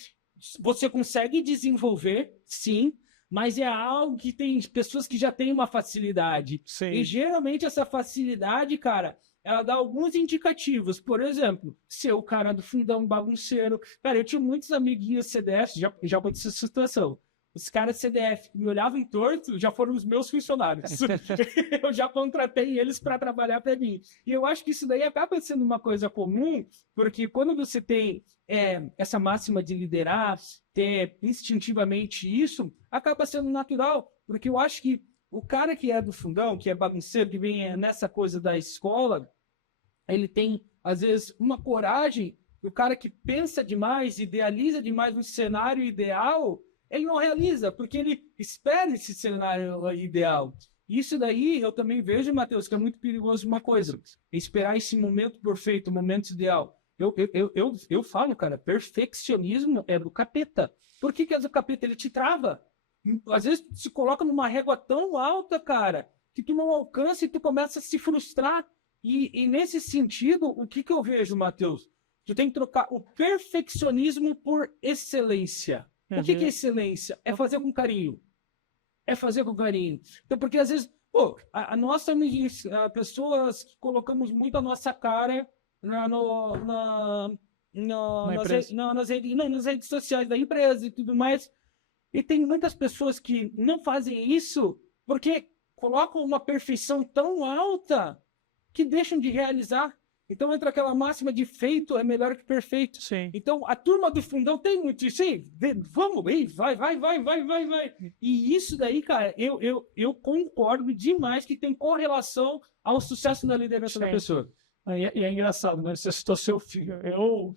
Você consegue desenvolver, sim, mas é algo que tem pessoas que já têm uma facilidade. Sim. E geralmente essa facilidade, cara, ela dá alguns indicativos. Por exemplo, ser o cara do fundão bagunceiro. Cara, eu tinha muitos amiguinhos CDF, já aconteceu essa situação. Os caras CDF que me olhavam torto já foram os meus funcionários. Eu já contratei eles para trabalhar para mim. E eu acho que isso daí acaba sendo uma coisa comum, porque quando você tem essa máxima de liderar, ter instintivamente isso, acaba sendo natural. Porque eu acho que o cara que é do fundão, que é bagunceiro, que vem nessa coisa da escola, ele tem, às vezes, uma coragem. O cara que pensa demais, idealiza demais um cenário ideal, ele não realiza, porque ele espera esse cenário ideal. Isso daí eu também vejo, Matheus, que é muito perigoso uma coisa, esperar esse momento perfeito, o momento ideal. Eu falo, cara, perfeccionismo é do capeta. Por que é do capeta? Ele te trava. Às vezes se coloca numa régua tão alta, cara, que tu não alcança e tu começa a se frustrar. E nesse sentido, o que eu vejo, Matheus? Tu tem que trocar o perfeccionismo por excelência. O que é excelência? É fazer com carinho. É fazer com carinho. Então, porque às vezes, pô, a nossa pessoas colocamos muito a nossa cara nas redes sociais da empresa e tudo mais. E tem muitas pessoas que não fazem isso porque colocam uma perfeição tão alta que deixam de realizar. Então entra aquela máxima de feito é melhor que perfeito. Sim. Então a turma do fundão tem muito isso aí. Vamos, vai. E isso daí, cara, eu concordo demais que tem correlação ao sucesso da liderança da pessoa. E é engraçado, né? Você citou seu filho. Eu,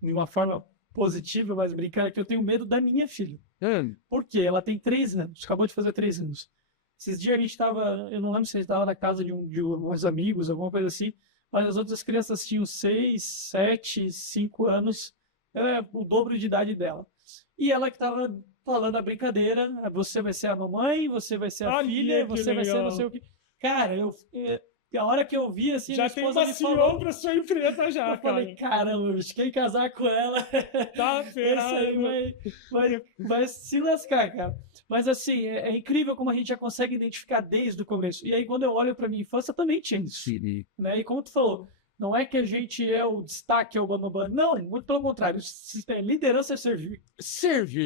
de uma forma positiva, mas brincando, que eu tenho medo da minha filha. Por quê? Ela tem 3 anos, acabou de fazer 3 anos. Esses dias a gente estava, eu não lembro se a gente estava na casa de uns amigos, alguma coisa assim, mas as outras crianças tinham 6, 7, 5 anos, o dobro de idade dela. E ela que estava falando a brincadeira, você vai ser a mamãe, você vai ser a filha, você vai ser não sei o que. Cara, a hora que eu vi, assim, já tem uma CEO pra sua empresa já, eu falei, caramba, bicho, quem casar com ela tá ferrado, vai se lascar, cara. Mas assim, é incrível como a gente já consegue identificar desde o começo. E aí, quando eu olho pra minha infância, também tinha isso. Né? E como tu falou, não é que a gente é o destaque, é o bambambam. Não, muito pelo contrário. Liderança é servir.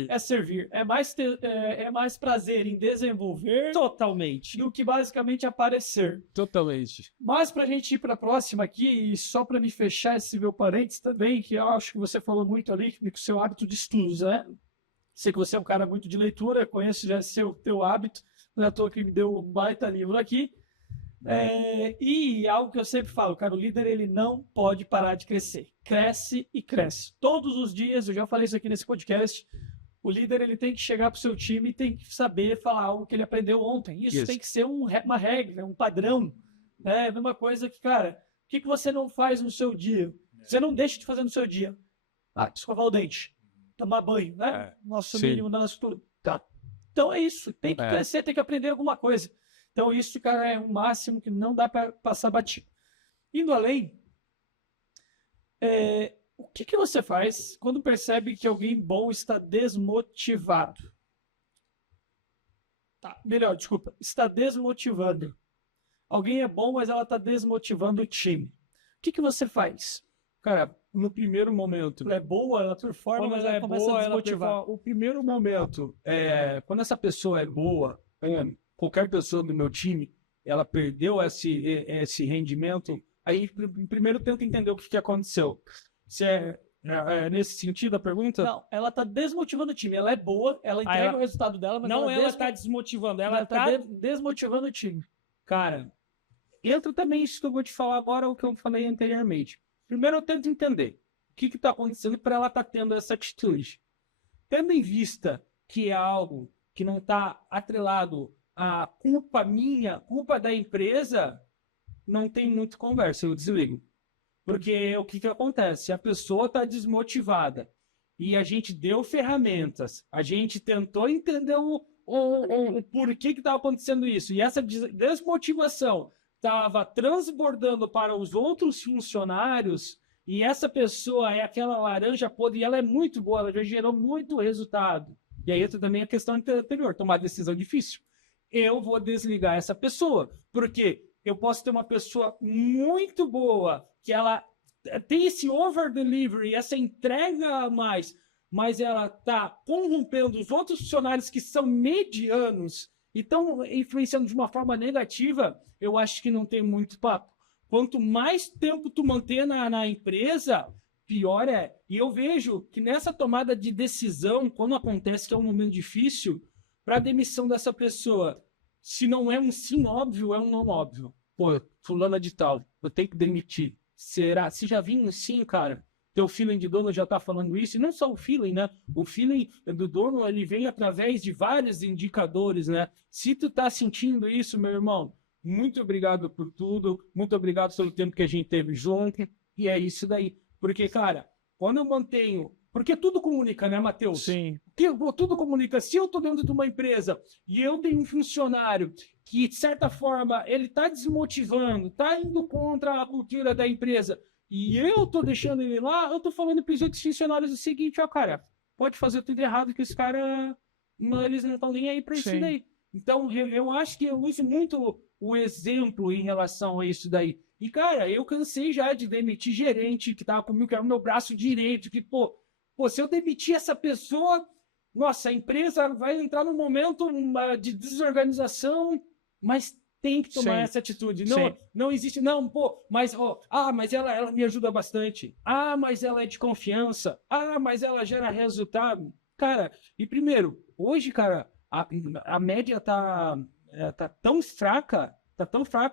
É servir. É mais prazer em desenvolver. Totalmente. Do que basicamente aparecer. Totalmente. Mas pra gente ir pra próxima aqui, e só pra me fechar esse meu parênteses também, que eu acho que você falou muito ali, com o seu hábito de estudos, né? Sei que você é um cara muito de leitura, conheço já seu teu hábito, não é à toa que me deu um baita livro aqui. E algo que eu sempre falo, cara, o líder ele não pode parar de crescer. Cresce e cresce. Todos os dias, eu já falei isso aqui nesse podcast, o líder ele tem que chegar pro seu time e tem que saber falar algo que ele aprendeu ontem. Isso tem que ser uma regra, um padrão. É a mesma coisa que, cara, o que você não faz no seu dia? Você não deixa de fazer no seu dia. Escovar o dente, tomar banho, né? Nosso mínimo, nosso tudo. Tá. Então é isso, tem que crescer, tem que aprender alguma coisa. Então isso, cara, é um máximo que não dá para passar batido. Indo além, o que você faz quando percebe que alguém bom está desmotivado? Melhor, desculpa, está desmotivando. Alguém é bom, mas ela está desmotivando o time. O que você faz? Cara, no primeiro momento... Ela é boa, ela performa, mas ela começa a desmotivar. O primeiro momento, quando essa pessoa é boa, qualquer pessoa do meu time, ela perdeu esse rendimento, aí primeiro tenta entender o que aconteceu. Se é nesse sentido a pergunta? Não, ela tá desmotivando o time. Ela é boa, ela entrega o resultado dela, mas ela tá desmotivando, ela tá desmotivando o time. Cara, entra também isso que eu vou te falar agora, o que eu falei anteriormente. Primeiro eu tento entender o que está acontecendo para ela estar tendo essa atitude. Tendo em vista que é algo que não está atrelado à culpa minha, culpa da empresa, não tem muito conversa, eu desligo. Porque o que acontece? A pessoa está desmotivada e a gente deu ferramentas, a gente tentou entender o porquê que estava acontecendo isso. E essa desmotivação estava transbordando para os outros funcionários e essa pessoa é aquela laranja podre e ela é muito boa, ela já gerou muito resultado. E aí entra também a questão anterior, tomar decisão difícil. Eu vou desligar essa pessoa, porque eu posso ter uma pessoa muito boa, que ela tem esse over-delivery, essa entrega a mais, mas ela está corrompendo os outros funcionários que são medianos e estão influenciando de uma forma negativa, eu acho que não tem muito papo. Quanto mais tempo tu manter na empresa, pior é. E eu vejo que nessa tomada de decisão, quando acontece que é um momento difícil, para a demissão dessa pessoa, se não é um sim óbvio, é um não óbvio. Pô, fulana de tal, eu tenho que demitir. Será? Se já vinha um sim, cara, teu feeling de dono já está falando isso, e não só o feeling, né? O feeling do dono, ele vem através de vários indicadores, né? Se tu tá sentindo isso, meu irmão, muito obrigado por tudo, muito obrigado pelo tempo que a gente teve junto, e é isso daí. Porque, cara, quando eu mantenho... Porque tudo comunica, né, Matheus? Sim. Tudo comunica. Se eu estou dentro de uma empresa e eu tenho um funcionário que, de certa forma, ele está desmotivando, está indo contra a cultura da empresa, e eu estou deixando ele lá, eu estou falando para os outros funcionários o seguinte, ó, cara, pode fazer tudo errado que os caras, eles não estão nem aí para isso daí. Então, eu acho que eu uso muito o exemplo em relação a isso daí. E, cara, eu cansei já de demitir gerente que estava comigo, que era o meu braço direito, que, pô, se eu demitir essa pessoa, nossa, a empresa vai entrar num momento de desorganização, mas tem que tomar essa atitude. Não existe, não, pô, mas, mas ela me ajuda bastante. Ah, mas ela é de confiança. Ah, mas ela gera resultado. Cara, e primeiro, hoje, cara, a média tá tão fraca,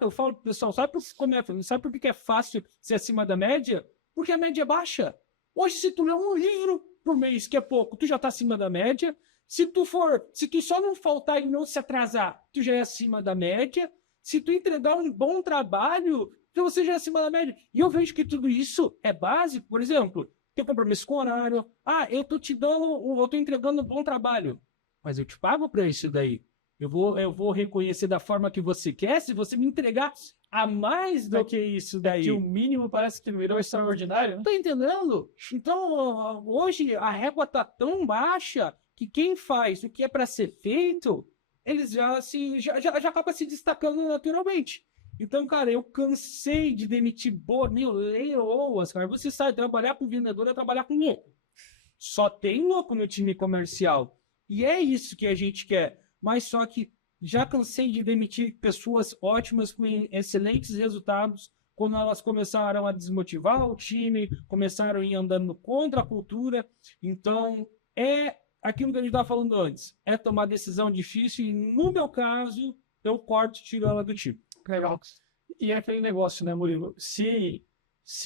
eu falo pro pessoal, sabe por que é fácil ser acima da média? Porque a média é baixa. Hoje, se tu ler um livro por mês, que é pouco, tu já tá acima da média. Se tu só não faltar e não se atrasar, tu já é acima da média. Se tu entregar um bom trabalho, você já é acima da média. E eu vejo que tudo isso é básico. Por exemplo, tem compromisso com o horário. Ah, eu tô entregando um bom trabalho. Mas eu te pago para isso daí. Eu vou reconhecer da forma que você quer, se você me entregar a mais do que isso daí. Que o mínimo parece que virou extraordinário, né? Tá entendendo? Então, hoje a régua tá tão baixa que quem faz o que é para ser feito, eles já acaba se destacando naturalmente. Então, cara, eu cansei de demitir leoas, cara. Você sabe, trabalhar com vendedor é trabalhar com louco. Só tem louco no time comercial. E é isso que a gente quer. Mas só que já cansei de demitir pessoas ótimas com excelentes resultados quando elas começaram a desmotivar o time, começaram a ir andando contra a cultura. Então, é aquilo que a gente estava falando antes. É tomar decisão difícil e, no meu caso, eu corto e tiro ela do time. Legal. E é aquele negócio, né, Murilo? Se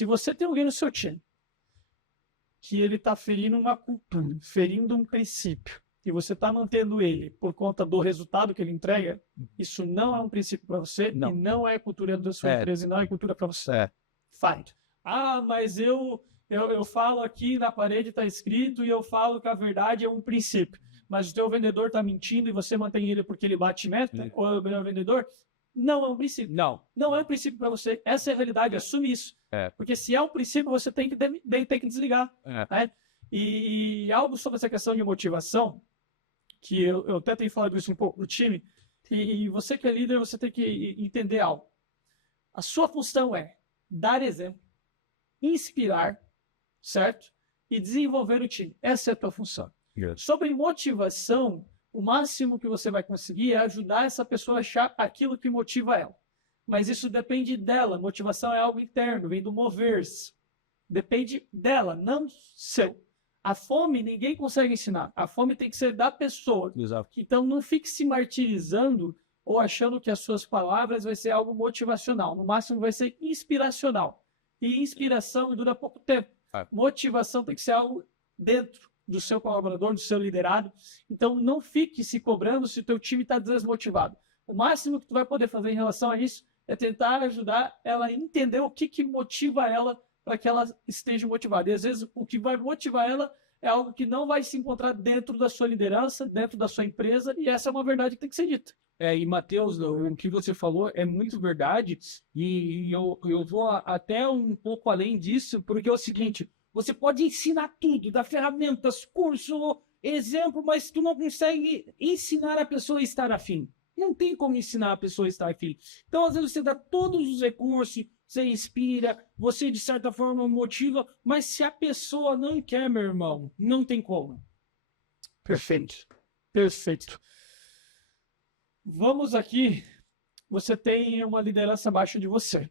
você tem alguém no seu time que ele está ferindo uma cultura, ferindo um princípio, e você está mantendo ele por conta do resultado que ele entrega, isso não é um princípio para você, não. E não é cultura da sua empresa, e não é cultura para você. Fato. Ah, mas eu falo aqui na parede, está escrito, e eu falo que a verdade é um princípio. Mas o teu vendedor está mentindo e você mantém ele porque ele bate meta, ou é o melhor vendedor? Não é um princípio. Não é um princípio para você. Essa é a realidade, assume isso. Porque se é um princípio, você tem que desligar. Né? E algo sobre essa questão de motivação, que eu até tenho falado isso um pouco pro time, e você que é líder, você tem que entender algo. A sua função é dar exemplo, inspirar, certo? E desenvolver o time. Essa é a tua função. Sobre motivação, o máximo que você vai conseguir é ajudar essa pessoa a achar aquilo que motiva ela. Mas isso depende dela. Motivação é algo interno, vem do mover-se. Depende dela, não seu. A fome ninguém consegue ensinar. A fome tem que ser da pessoa. Exato. Então não fique se martirizando ou achando que as suas palavras vai ser algo motivacional. No máximo vai ser inspiracional. E inspiração dura pouco tempo. Motivação tem que ser algo dentro do seu colaborador, do seu liderado. Então não fique se cobrando se o teu time está desmotivado. O máximo que tu vai poder fazer em relação a isso é tentar ajudar ela a entender o que motiva ela para que ela esteja motivada. E às vezes o que vai motivar ela é algo que não vai se encontrar dentro da sua liderança, dentro da sua empresa, e essa é uma verdade que tem que ser dita. E Matheus, o que você falou é muito verdade, e eu vou até um pouco além disso, porque é o seguinte, você pode ensinar tudo, dar ferramentas, curso, exemplo, mas tu não consegue ensinar a pessoa a estar afim. Não tem como ensinar a pessoa a estar afim. Então, às vezes, você dá todos os recursos, você inspira, você, de certa forma, motiva, mas se a pessoa não quer, meu irmão, não tem como. Perfeito. Perfeito. Vamos aqui. Você tem uma liderança abaixo de você.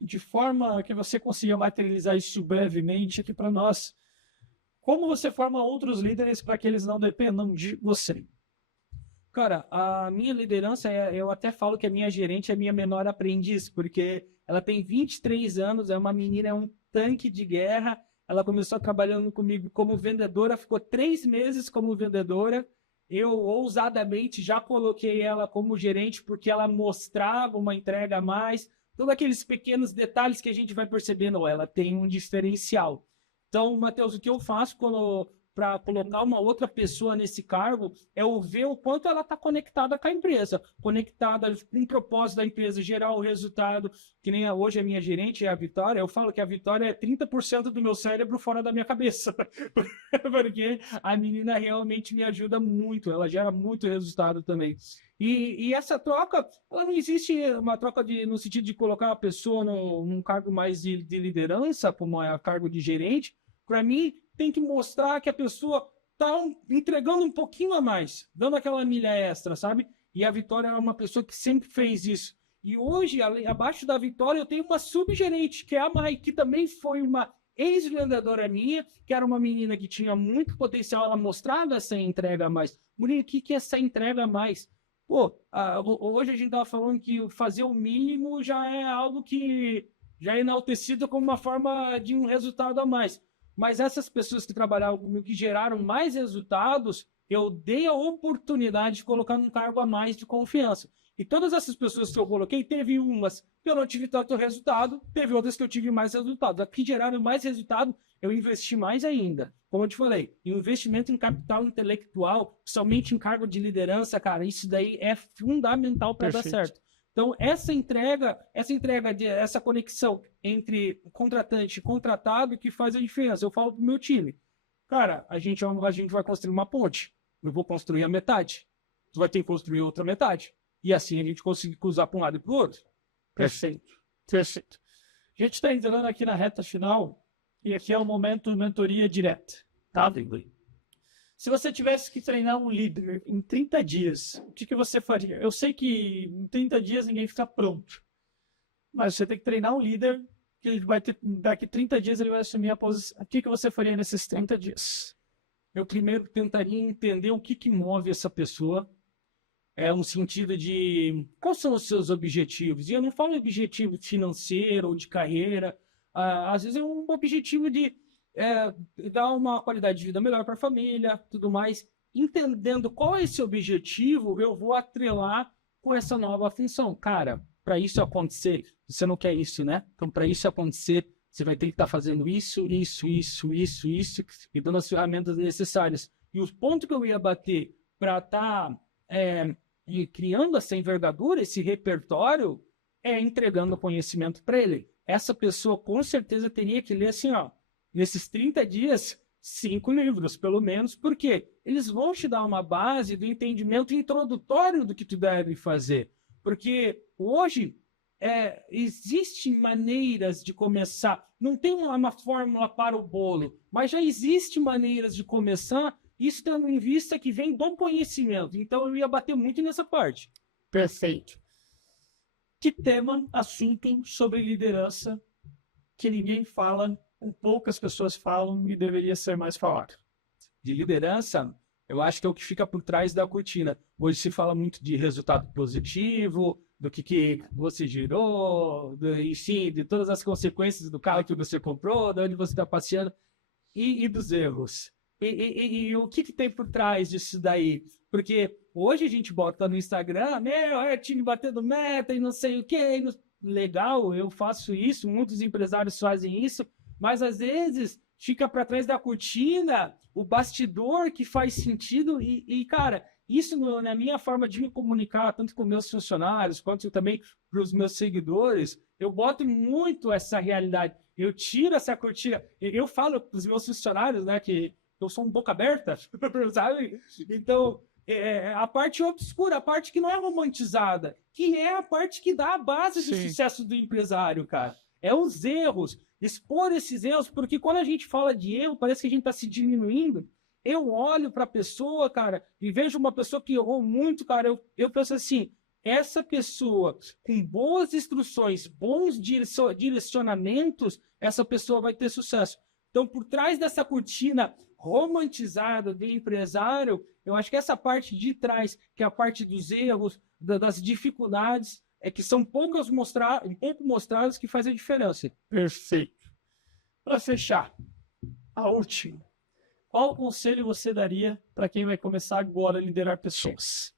De forma que você consiga materializar isso brevemente aqui para nós. Como você forma outros líderes para que eles não dependam de você? Cara, a minha liderança, eu até falo que a minha gerente é a minha menor aprendiz, porque ela tem 23 anos, é uma menina, é um tanque de guerra. Ela começou trabalhando comigo como vendedora, ficou 3 meses como vendedora. Eu, ousadamente, já coloquei ela como gerente porque ela mostrava uma entrega a mais. Todos aqueles pequenos detalhes que a gente vai percebendo, ela tem um diferencial. Então, Matheus, o que eu faço para colocar uma outra pessoa nesse cargo é eu ver o quanto ela está conectada com a empresa, conectada com o propósito da empresa, gerar o resultado, que nem hoje a minha gerente é a Vitória. Eu falo que a Vitória é 30% do meu cérebro fora da minha cabeça, porque a menina realmente me ajuda muito, ela gera muito resultado também. E essa troca, ela não existe uma troca no sentido de colocar uma pessoa num cargo mais de liderança, como é o cargo de gerente. Para mim, tem que mostrar que a pessoa está entregando um pouquinho a mais, dando aquela milha extra, sabe? E a Vitória é uma pessoa que sempre fez isso. E hoje, abaixo da Vitória, eu tenho uma subgerente, que é a Mai, que também foi uma ex-vendedora minha, que era uma menina que tinha muito potencial, ela mostrava essa entrega a mais. Murilo, o que é essa entrega a mais? Pô, hoje a gente estava falando que fazer o mínimo já é algo que já é enaltecido como uma forma de um resultado a mais. Mas essas pessoas que trabalharam comigo, que geraram mais resultados, eu dei a oportunidade de colocar num cargo a mais de confiança. E todas essas pessoas que eu coloquei, teve umas que eu não tive tanto resultado, teve outras que eu tive mais resultado. As que geraram mais resultado, eu investi mais ainda. Como eu te falei, investimento em capital intelectual, somente em cargo de liderança, cara, isso daí é fundamental para dar certo. Então, essa conexão entre contratante e contratado que faz a diferença. Eu falo pro meu time, cara, a gente vai construir uma ponte. Eu vou construir a metade. Tu vai ter que construir outra metade. E assim a gente consegue cruzar para um lado e para o outro. Perfeito. Perfeito. A gente está entrando aqui na reta final e aqui é o momento de mentoria direta. Tá? Se você tivesse que treinar um líder em 30 dias, o que você faria? Eu sei que em 30 dias ninguém fica pronto. Mas você tem que treinar um líder que ele vai ter, daqui 30 dias ele vai assumir a posição. O que você faria nesses 30 dias? Eu primeiro tentaria entender o que move essa pessoa. É um sentido de quais são os seus objetivos. E eu não falo objetivo financeiro ou de carreira. Às vezes é um objetivo de dar uma qualidade de vida melhor para a família, tudo mais. Entendendo qual é esse objetivo, eu vou atrelar com essa nova função. Cara, para isso acontecer, você não quer isso, né? Então, para isso acontecer, você vai ter que estar fazendo isso, e dando as ferramentas necessárias. E os pontos que eu ia bater para estar e criando essa envergadura, esse repertório, é entregando conhecimento para ele. Essa pessoa com certeza teria que ler assim, ó, nesses 30 dias, 5 livros, pelo menos, porque eles vão te dar uma base do entendimento introdutório do que tu deve fazer. Porque hoje existem maneiras de começar. Não tem uma fórmula para o bolo, mas já existem maneiras de começar. Isso tendo em vista que vem do conhecimento. Então, eu ia bater muito nessa parte. Perfeito. Que tema, assunto sobre liderança que ninguém fala, poucas pessoas falam e deveria ser mais falado? De liderança, eu acho que é o que fica por trás da cortina. Hoje se fala muito de resultado positivo, do que você gerou, enfim, de todas as consequências do carro que você comprou, de onde você está passeando, e dos erros. E o que tem por trás disso daí? Porque hoje a gente bota no Instagram, time batendo meta e não sei o que. Legal, eu faço isso, muitos empresários fazem isso, mas às vezes fica para trás da cortina o bastidor que faz sentido. Cara, isso na minha forma de me comunicar, tanto com meus funcionários, quanto também para os meus seguidores, eu boto muito essa realidade. Eu tiro essa cortina. Eu falo para os meus funcionários, né, que eu sou um boca aberta, sabe? Então, a parte obscura, a parte que não é romantizada, que é a parte que dá a base do sucesso do empresário, cara. É os erros, expor esses erros, porque quando a gente fala de erro, parece que a gente está se diminuindo. Eu olho para a pessoa, cara, e vejo uma pessoa que errou muito, cara, eu penso assim, essa pessoa com boas instruções, bons direcionamentos, essa pessoa vai ter sucesso. Então, por trás dessa cortina romantizada do empresário, eu acho que essa parte de trás, que é a parte dos erros, das dificuldades, que são pouco mostradas que fazem a diferença. Perfeito. Para fechar, a última. Qual conselho você daria para quem vai começar agora a liderar pessoas?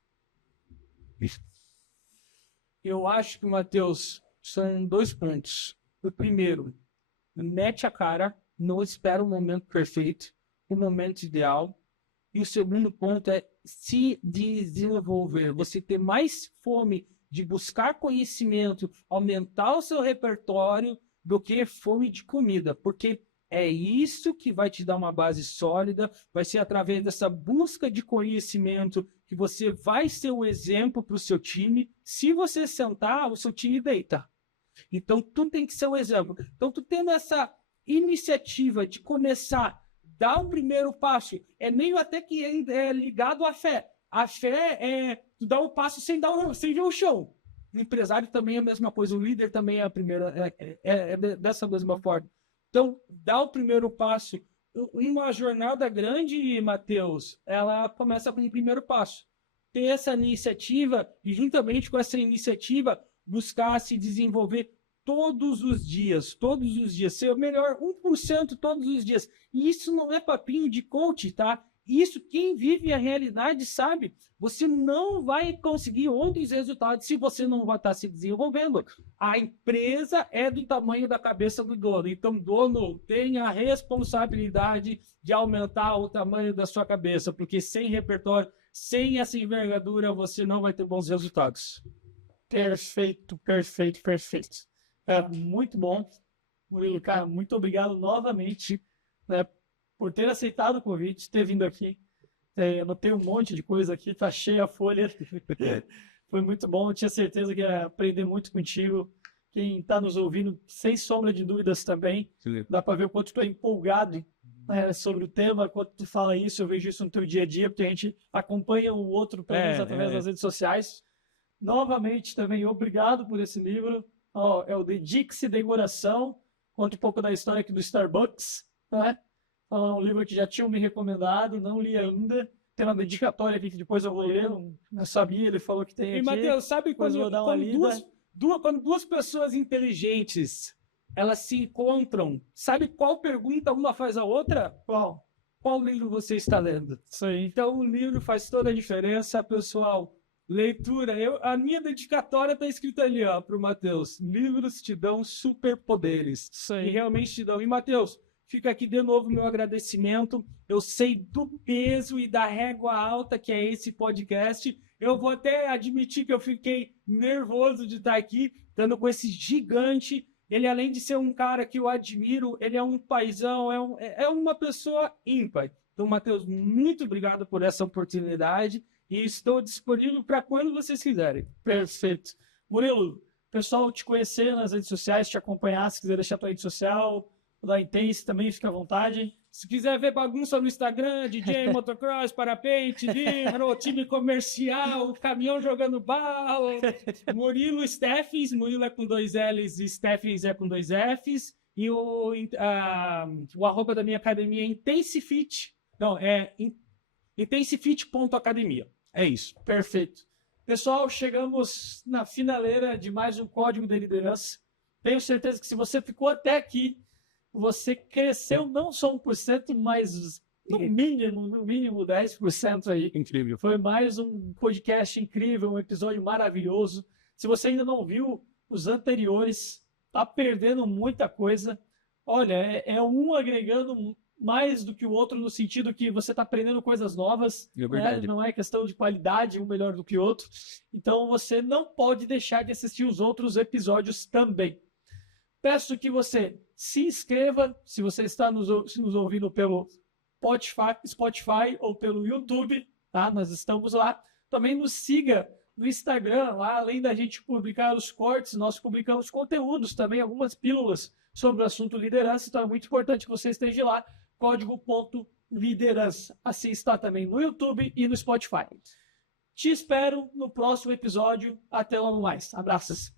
Eu acho que, Matheus, são 2 pontos. O primeiro, mete a cara, não espera o momento perfeito, o momento ideal. E o segundo ponto é se desenvolver. Você ter mais fome de buscar conhecimento, aumentar o seu repertório, do que fome de comida. Porque é isso que vai te dar uma base sólida, vai ser através dessa busca de conhecimento que você vai ser o exemplo para o seu time. Se você sentar, o seu time deita. Então, tu tem que ser o exemplo. Então, tu tendo essa iniciativa de começar, dar um primeiro passo, é meio até que é ligado à fé. A fé é tu dar um passo sem ver o chão. O empresário também é a mesma coisa, o líder também é a primeira, é dessa mesma forma. Então, dá o primeiro passo. Uma jornada grande, Matheus, ela começa com o primeiro passo. Ter essa iniciativa e, juntamente com essa iniciativa, buscar se desenvolver todos os dias, ser o melhor 1% todos os dias. E isso não é papinho de coach, tá? Isso, quem vive a realidade sabe. Você não vai conseguir outros resultados se você não vai estar se desenvolvendo. A empresa é do tamanho da cabeça do dono. Então, dono, tenha a responsabilidade de aumentar o tamanho da sua cabeça, porque sem repertório, sem essa envergadura, você não vai ter bons resultados. Perfeito. Muito bom. Murilo, cara, muito obrigado novamente, né, por ter aceitado o convite, ter vindo aqui. Eu anotei um monte de coisa aqui, tá cheia a folha. Foi muito bom, eu tinha certeza que ia aprender muito contigo. Quem está nos ouvindo, sem sombra de dúvidas também, dá para ver o quanto tu é empolgado, né, sobre o tema, quanto tu fala isso, eu vejo isso no teu dia a dia, porque a gente acompanha o outro, pelo menos através das redes sociais. Novamente, também, obrigado por esse livro. É o Dedique-se Decoração. Conta um pouco da história aqui do Starbucks, né? É um livro que já tinham me recomendado, não li ainda. Tem uma dedicatória aqui que depois eu vou ler, não sabia, ele falou que tem aqui. E, Matheus, sabe quando duas pessoas inteligentes, elas se encontram, sabe qual pergunta uma faz a outra? Qual? Qual livro você está lendo? Isso aí. Então, o livro faz toda a diferença, pessoal. Leitura. A minha dedicatória está escrita ali, ó, para o Matheus. Livros te dão superpoderes. Isso aí. E realmente te dão. E, Matheus, fica aqui de novo meu agradecimento. Eu sei do peso e da régua alta que é esse podcast. Eu vou até admitir que eu fiquei nervoso de estar aqui, estando com esse gigante. Ele, além de ser um cara que eu admiro, ele é um paizão, é uma pessoa ímpar. Então, Matheus, muito obrigado por essa oportunidade. E estou disponível para quando vocês quiserem. Perfeito. Murilo, pessoal te conhecer nas redes sociais, te acompanhar, se quiser deixar a tua rede social, da Intense também, fica à vontade. Se quiser ver bagunça no Instagram, DJ, motocross, parapente, livro, time comercial, caminhão jogando bala, Murilo Steffens, Murilo é com 2 L's e Steffens é com 2 F's. E o arroba da minha academia é Intensifit. Não, é intensifit.academia. É isso. Perfeito. Pessoal, chegamos na finaleira de mais um Código de Liderança. Tenho certeza que se você ficou até aqui, você cresceu não só 1%, mas no mínimo 10% aí. Incrível. Foi mais um podcast incrível, um episódio maravilhoso. Se você ainda não viu os anteriores, tá perdendo muita coisa. Olha, é um agregando mais do que o outro, no sentido que você está aprendendo coisas novas, né? Não é questão de qualidade, um melhor do que o outro. Então você não pode deixar de assistir os outros episódios também. Peço que você se inscreva, se você está nos ouvindo pelo Spotify ou pelo YouTube, tá? Nós estamos lá. Também nos siga no Instagram, lá além da gente publicar os cortes, nós publicamos conteúdos também, algumas pílulas sobre o assunto liderança, então é muito importante que você esteja lá, código.liderança. Assim está também no YouTube e no Spotify. Te espero no próximo episódio. Até logo mais. Abraços.